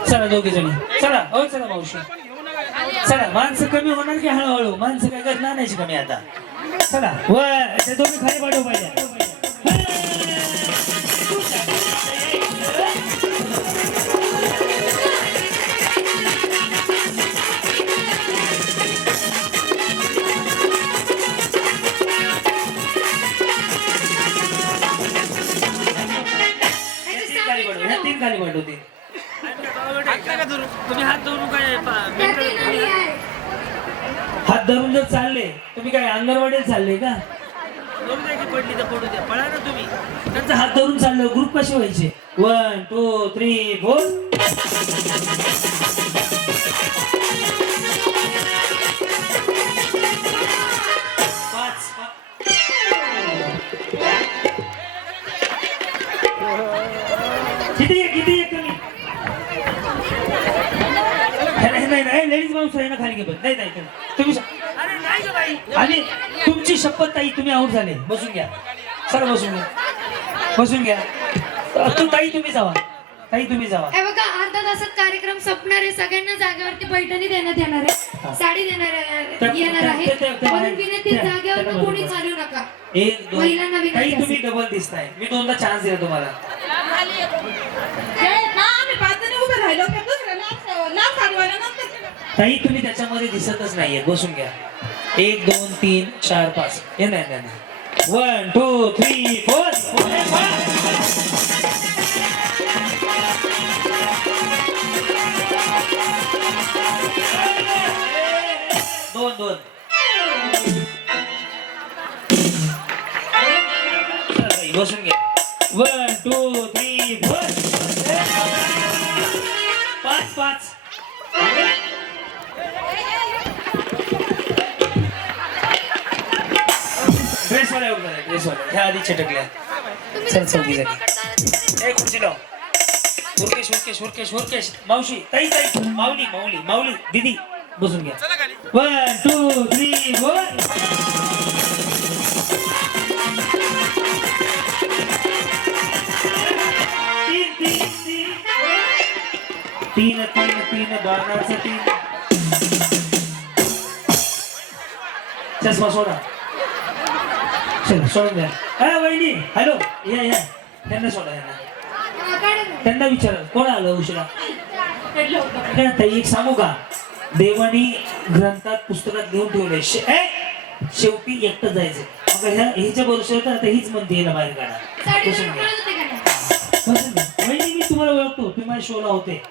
चला दोघी जणी चला. हो चला मावशी. चला माणसं कमी होणार की हळूहळू? माणसं काय करणार नाही कमी आता. चला वर ते दोघी खाली पाठव पाहिजे. तीन खाली पाठवते. तुम्ही हात धरून काय हात धरून जर चालले तुम्ही काय अंगणवाडीला चालले का? पडली तर पडू द्या. पळा ना तुम्ही. त्यांचा हात धरून चाललो. ग्रुप कसे व्हायचे? 1 2 3 4. किती कमी नाही लेडीज माणूस आहे ना खाली घे. नाही तुम्ही अरे नाही ग बाई. आणि तुमची शपथ ताई तुम्ही आऊट झाले. बसून घ्या. सर बसून घ्या. तू ताई तुम्ही जावा. ताई तुम्ही जावा. हे बघा अर्धा तासात कार्यक्रम संपणार आहे. सगळ्यांना जागेवरती पैठणी देण्यात येणार आहे, साडी येणार आहे. म्हणून विनंती, जागेवर कोणी चालू नका. एक दोन महिलांना ताई विनंती तुम्ही असेल. डबल दिसताय. मी दोनदा चान्स दिला तुम्हाला. आम्ही 5 जण उभे राहिलो त्या दुसऱ्या लाल साडीवाल्या नंतर ताई तुम्ही त्याच्यामध्ये दिसतच नाहीये. बसून घ्या. 1 2 3 4 5 हे नाही 1 2 3 4 दोन दोन. चला ताई, बसून घ्या. 1 2 3 4 5 5. ड्रेसवाल्या उभं झाले, ड्रेसवाल्या ह्या आधी छटकल्या. चल चौकी झाली. ए खुर्ची लाव. हुरकेश हुरकेश हुरकेश हुरकेश. मावशी ताई ताई माऊली माऊली माऊली दीदी बसून घ्या. 1 2 3 4. तीन तीन तीन बाणाचं 3. चष्मा सोडा. चल सोडून द्या. हा वहिनी हॅलो या या त्यांना सोडा. त्यांना विचारा कोण आलं उशिरा. ताई एक सांगू का, देवानी ग्रंथात पुस्तकात लिहून ठेवले शेवटी एकटं जायचं. मग ह्याच्या बरोबर आता हीच म्हणते हिला बाहेर काढा. बसून घ्या. वहिनी मी तुम्हाला ओळखतो, तुम्ही माझ्या शोला होते.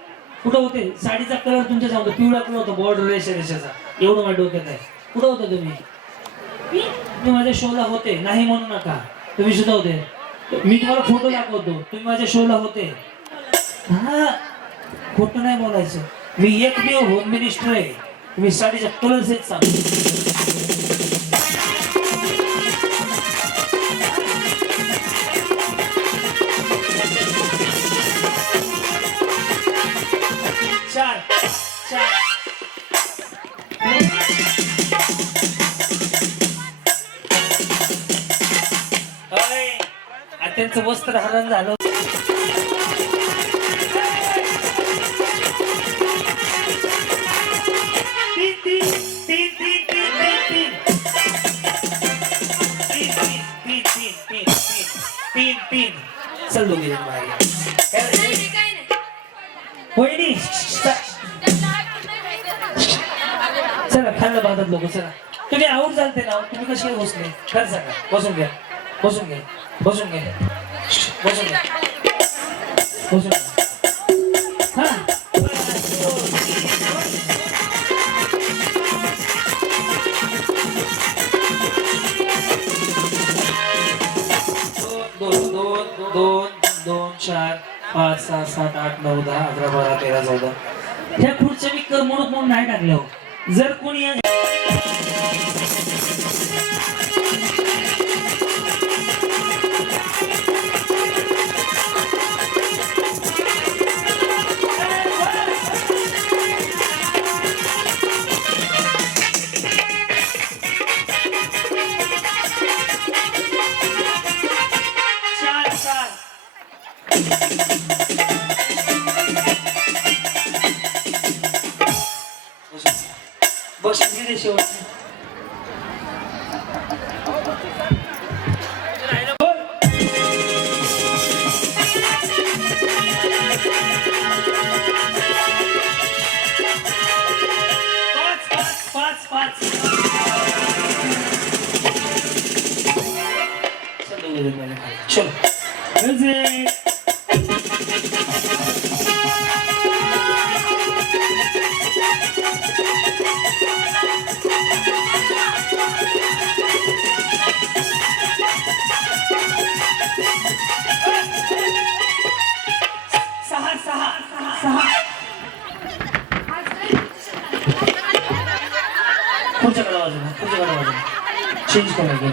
कुठं होते? साडीचा कलर तुमच्या सांगतो पिवळा कलर होता, बॉर्डर रेषेचा. एवढं माझ्या डोक्यात आहे. कुठं होता तुम्ही? तुम्ही माझ्या शोला होते, नाही म्हणू नका. तुम्ही सुद्धा होते. मी तुम्हाला फोटो दाखवतो, तुम्ही माझ्या शोला होते. हा खोटं नाही बोलायचं. मी एकमेव होम मिनिस्टर आहे. तुम्ही साडीचा कलर सेट सांगतो. त्यांचं वस्त्र हरण झालं. तीन चल दोघी वहिनी चला खाल्लं बांधत लोक. चला तुम्ही आऊट चालते ना, तुम्ही कशी बसले खरं सांगा. बसून घ्या बसून घ्या बसून घ्या बसून घ्या बसून घ्या. हा दोन दोन दोन 2 4 5 6 7 8 9 10 11 12 13 14. ह्या खुर्च्या मी करमणूक म्हणून नाही टाकल्या हो. जर कोणी बक्षीस दिले शेवट. चलो चेंज करायचं.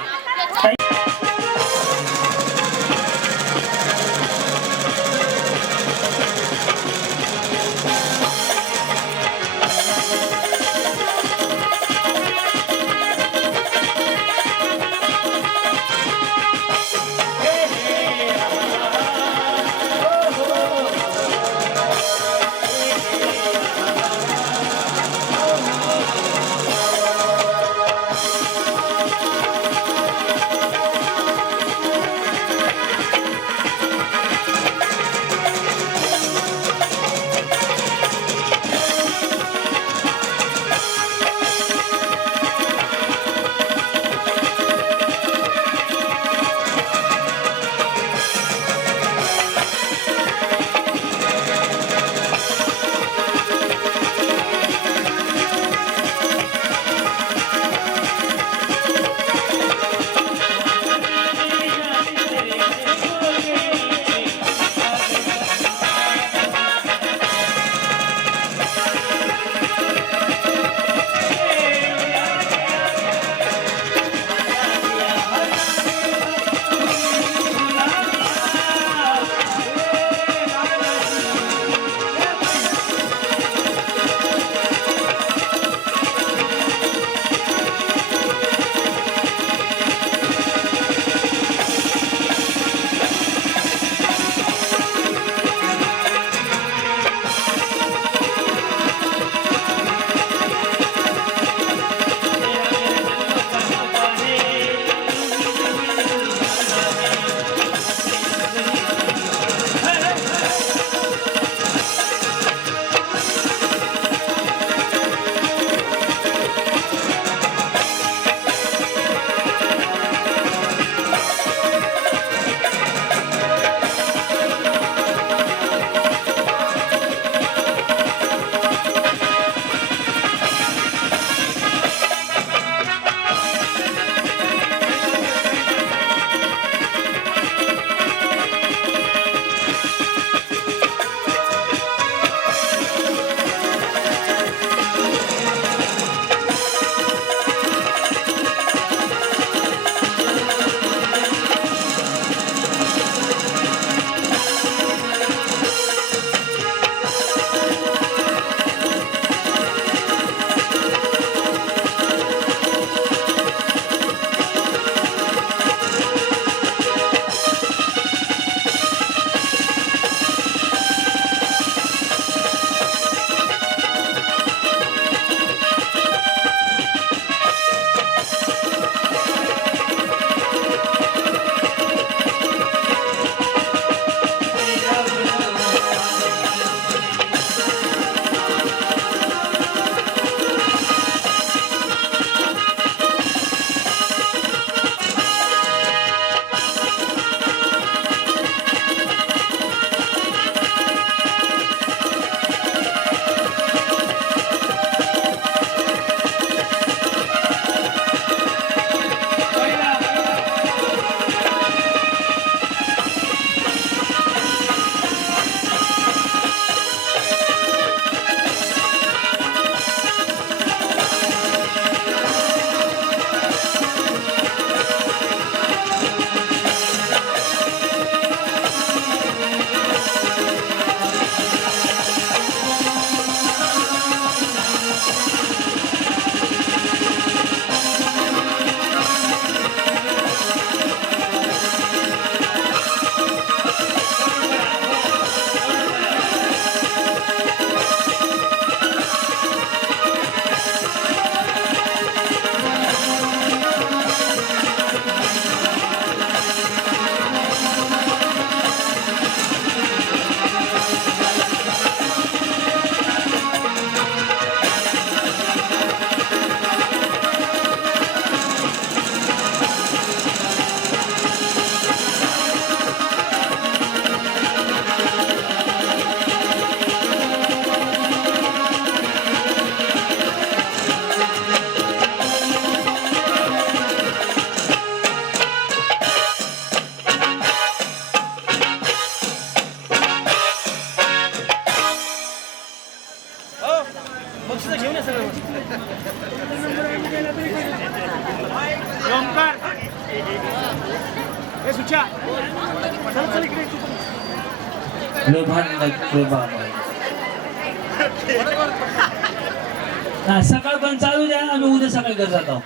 सकाळ पण चालू द्या, आम्ही उद्या सकाळी घर जातो.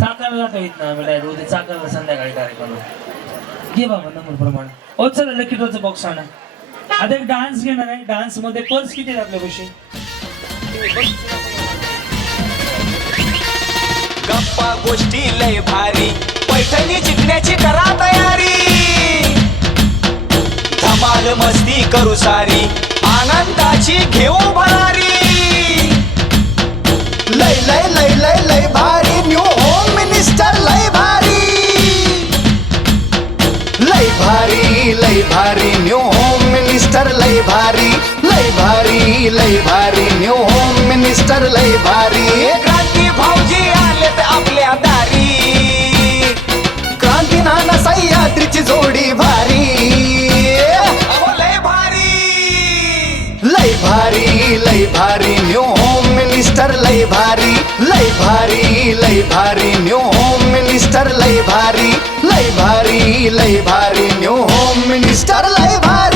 चाकरला काही ना आम्ही डायरेक्ट उद्या चाकरला संध्याकाळी कार्यक्रम घे बाबा नंबर प्रमाणे. ओ चला लकीटोचं बॉक्स आणा. आता एक डान्स घेणार आहे. डान्स मध्ये पर्स किती आहे आपल्यापाशी? गप्पा गोष्टी लय भारी, पैठणी जिंकण्याची करा तयारी. धमाल मस्ती करू सारी, आनंदाची घेऊ भरारी. लय लय लय लय लय भारी न्यू होम मिनिस्टर लय भारी. लय भारी न्यू होम मिनिस्टर लय भारी. लय भारी न्यू होम मिनिस्टर लय भारी. क्रांती भाऊजी आलेत आपल्या दारी. क्रांती नाना सह्याद्रीची जोडी भारी. अहो लय भारी. लय भारी न्यू होम मिनिस्टर लय भारी. लय भारी न्यू होम मिनिस्टर लय भारी. लय भारी न्यू होम मिनिस्टर लय भारी.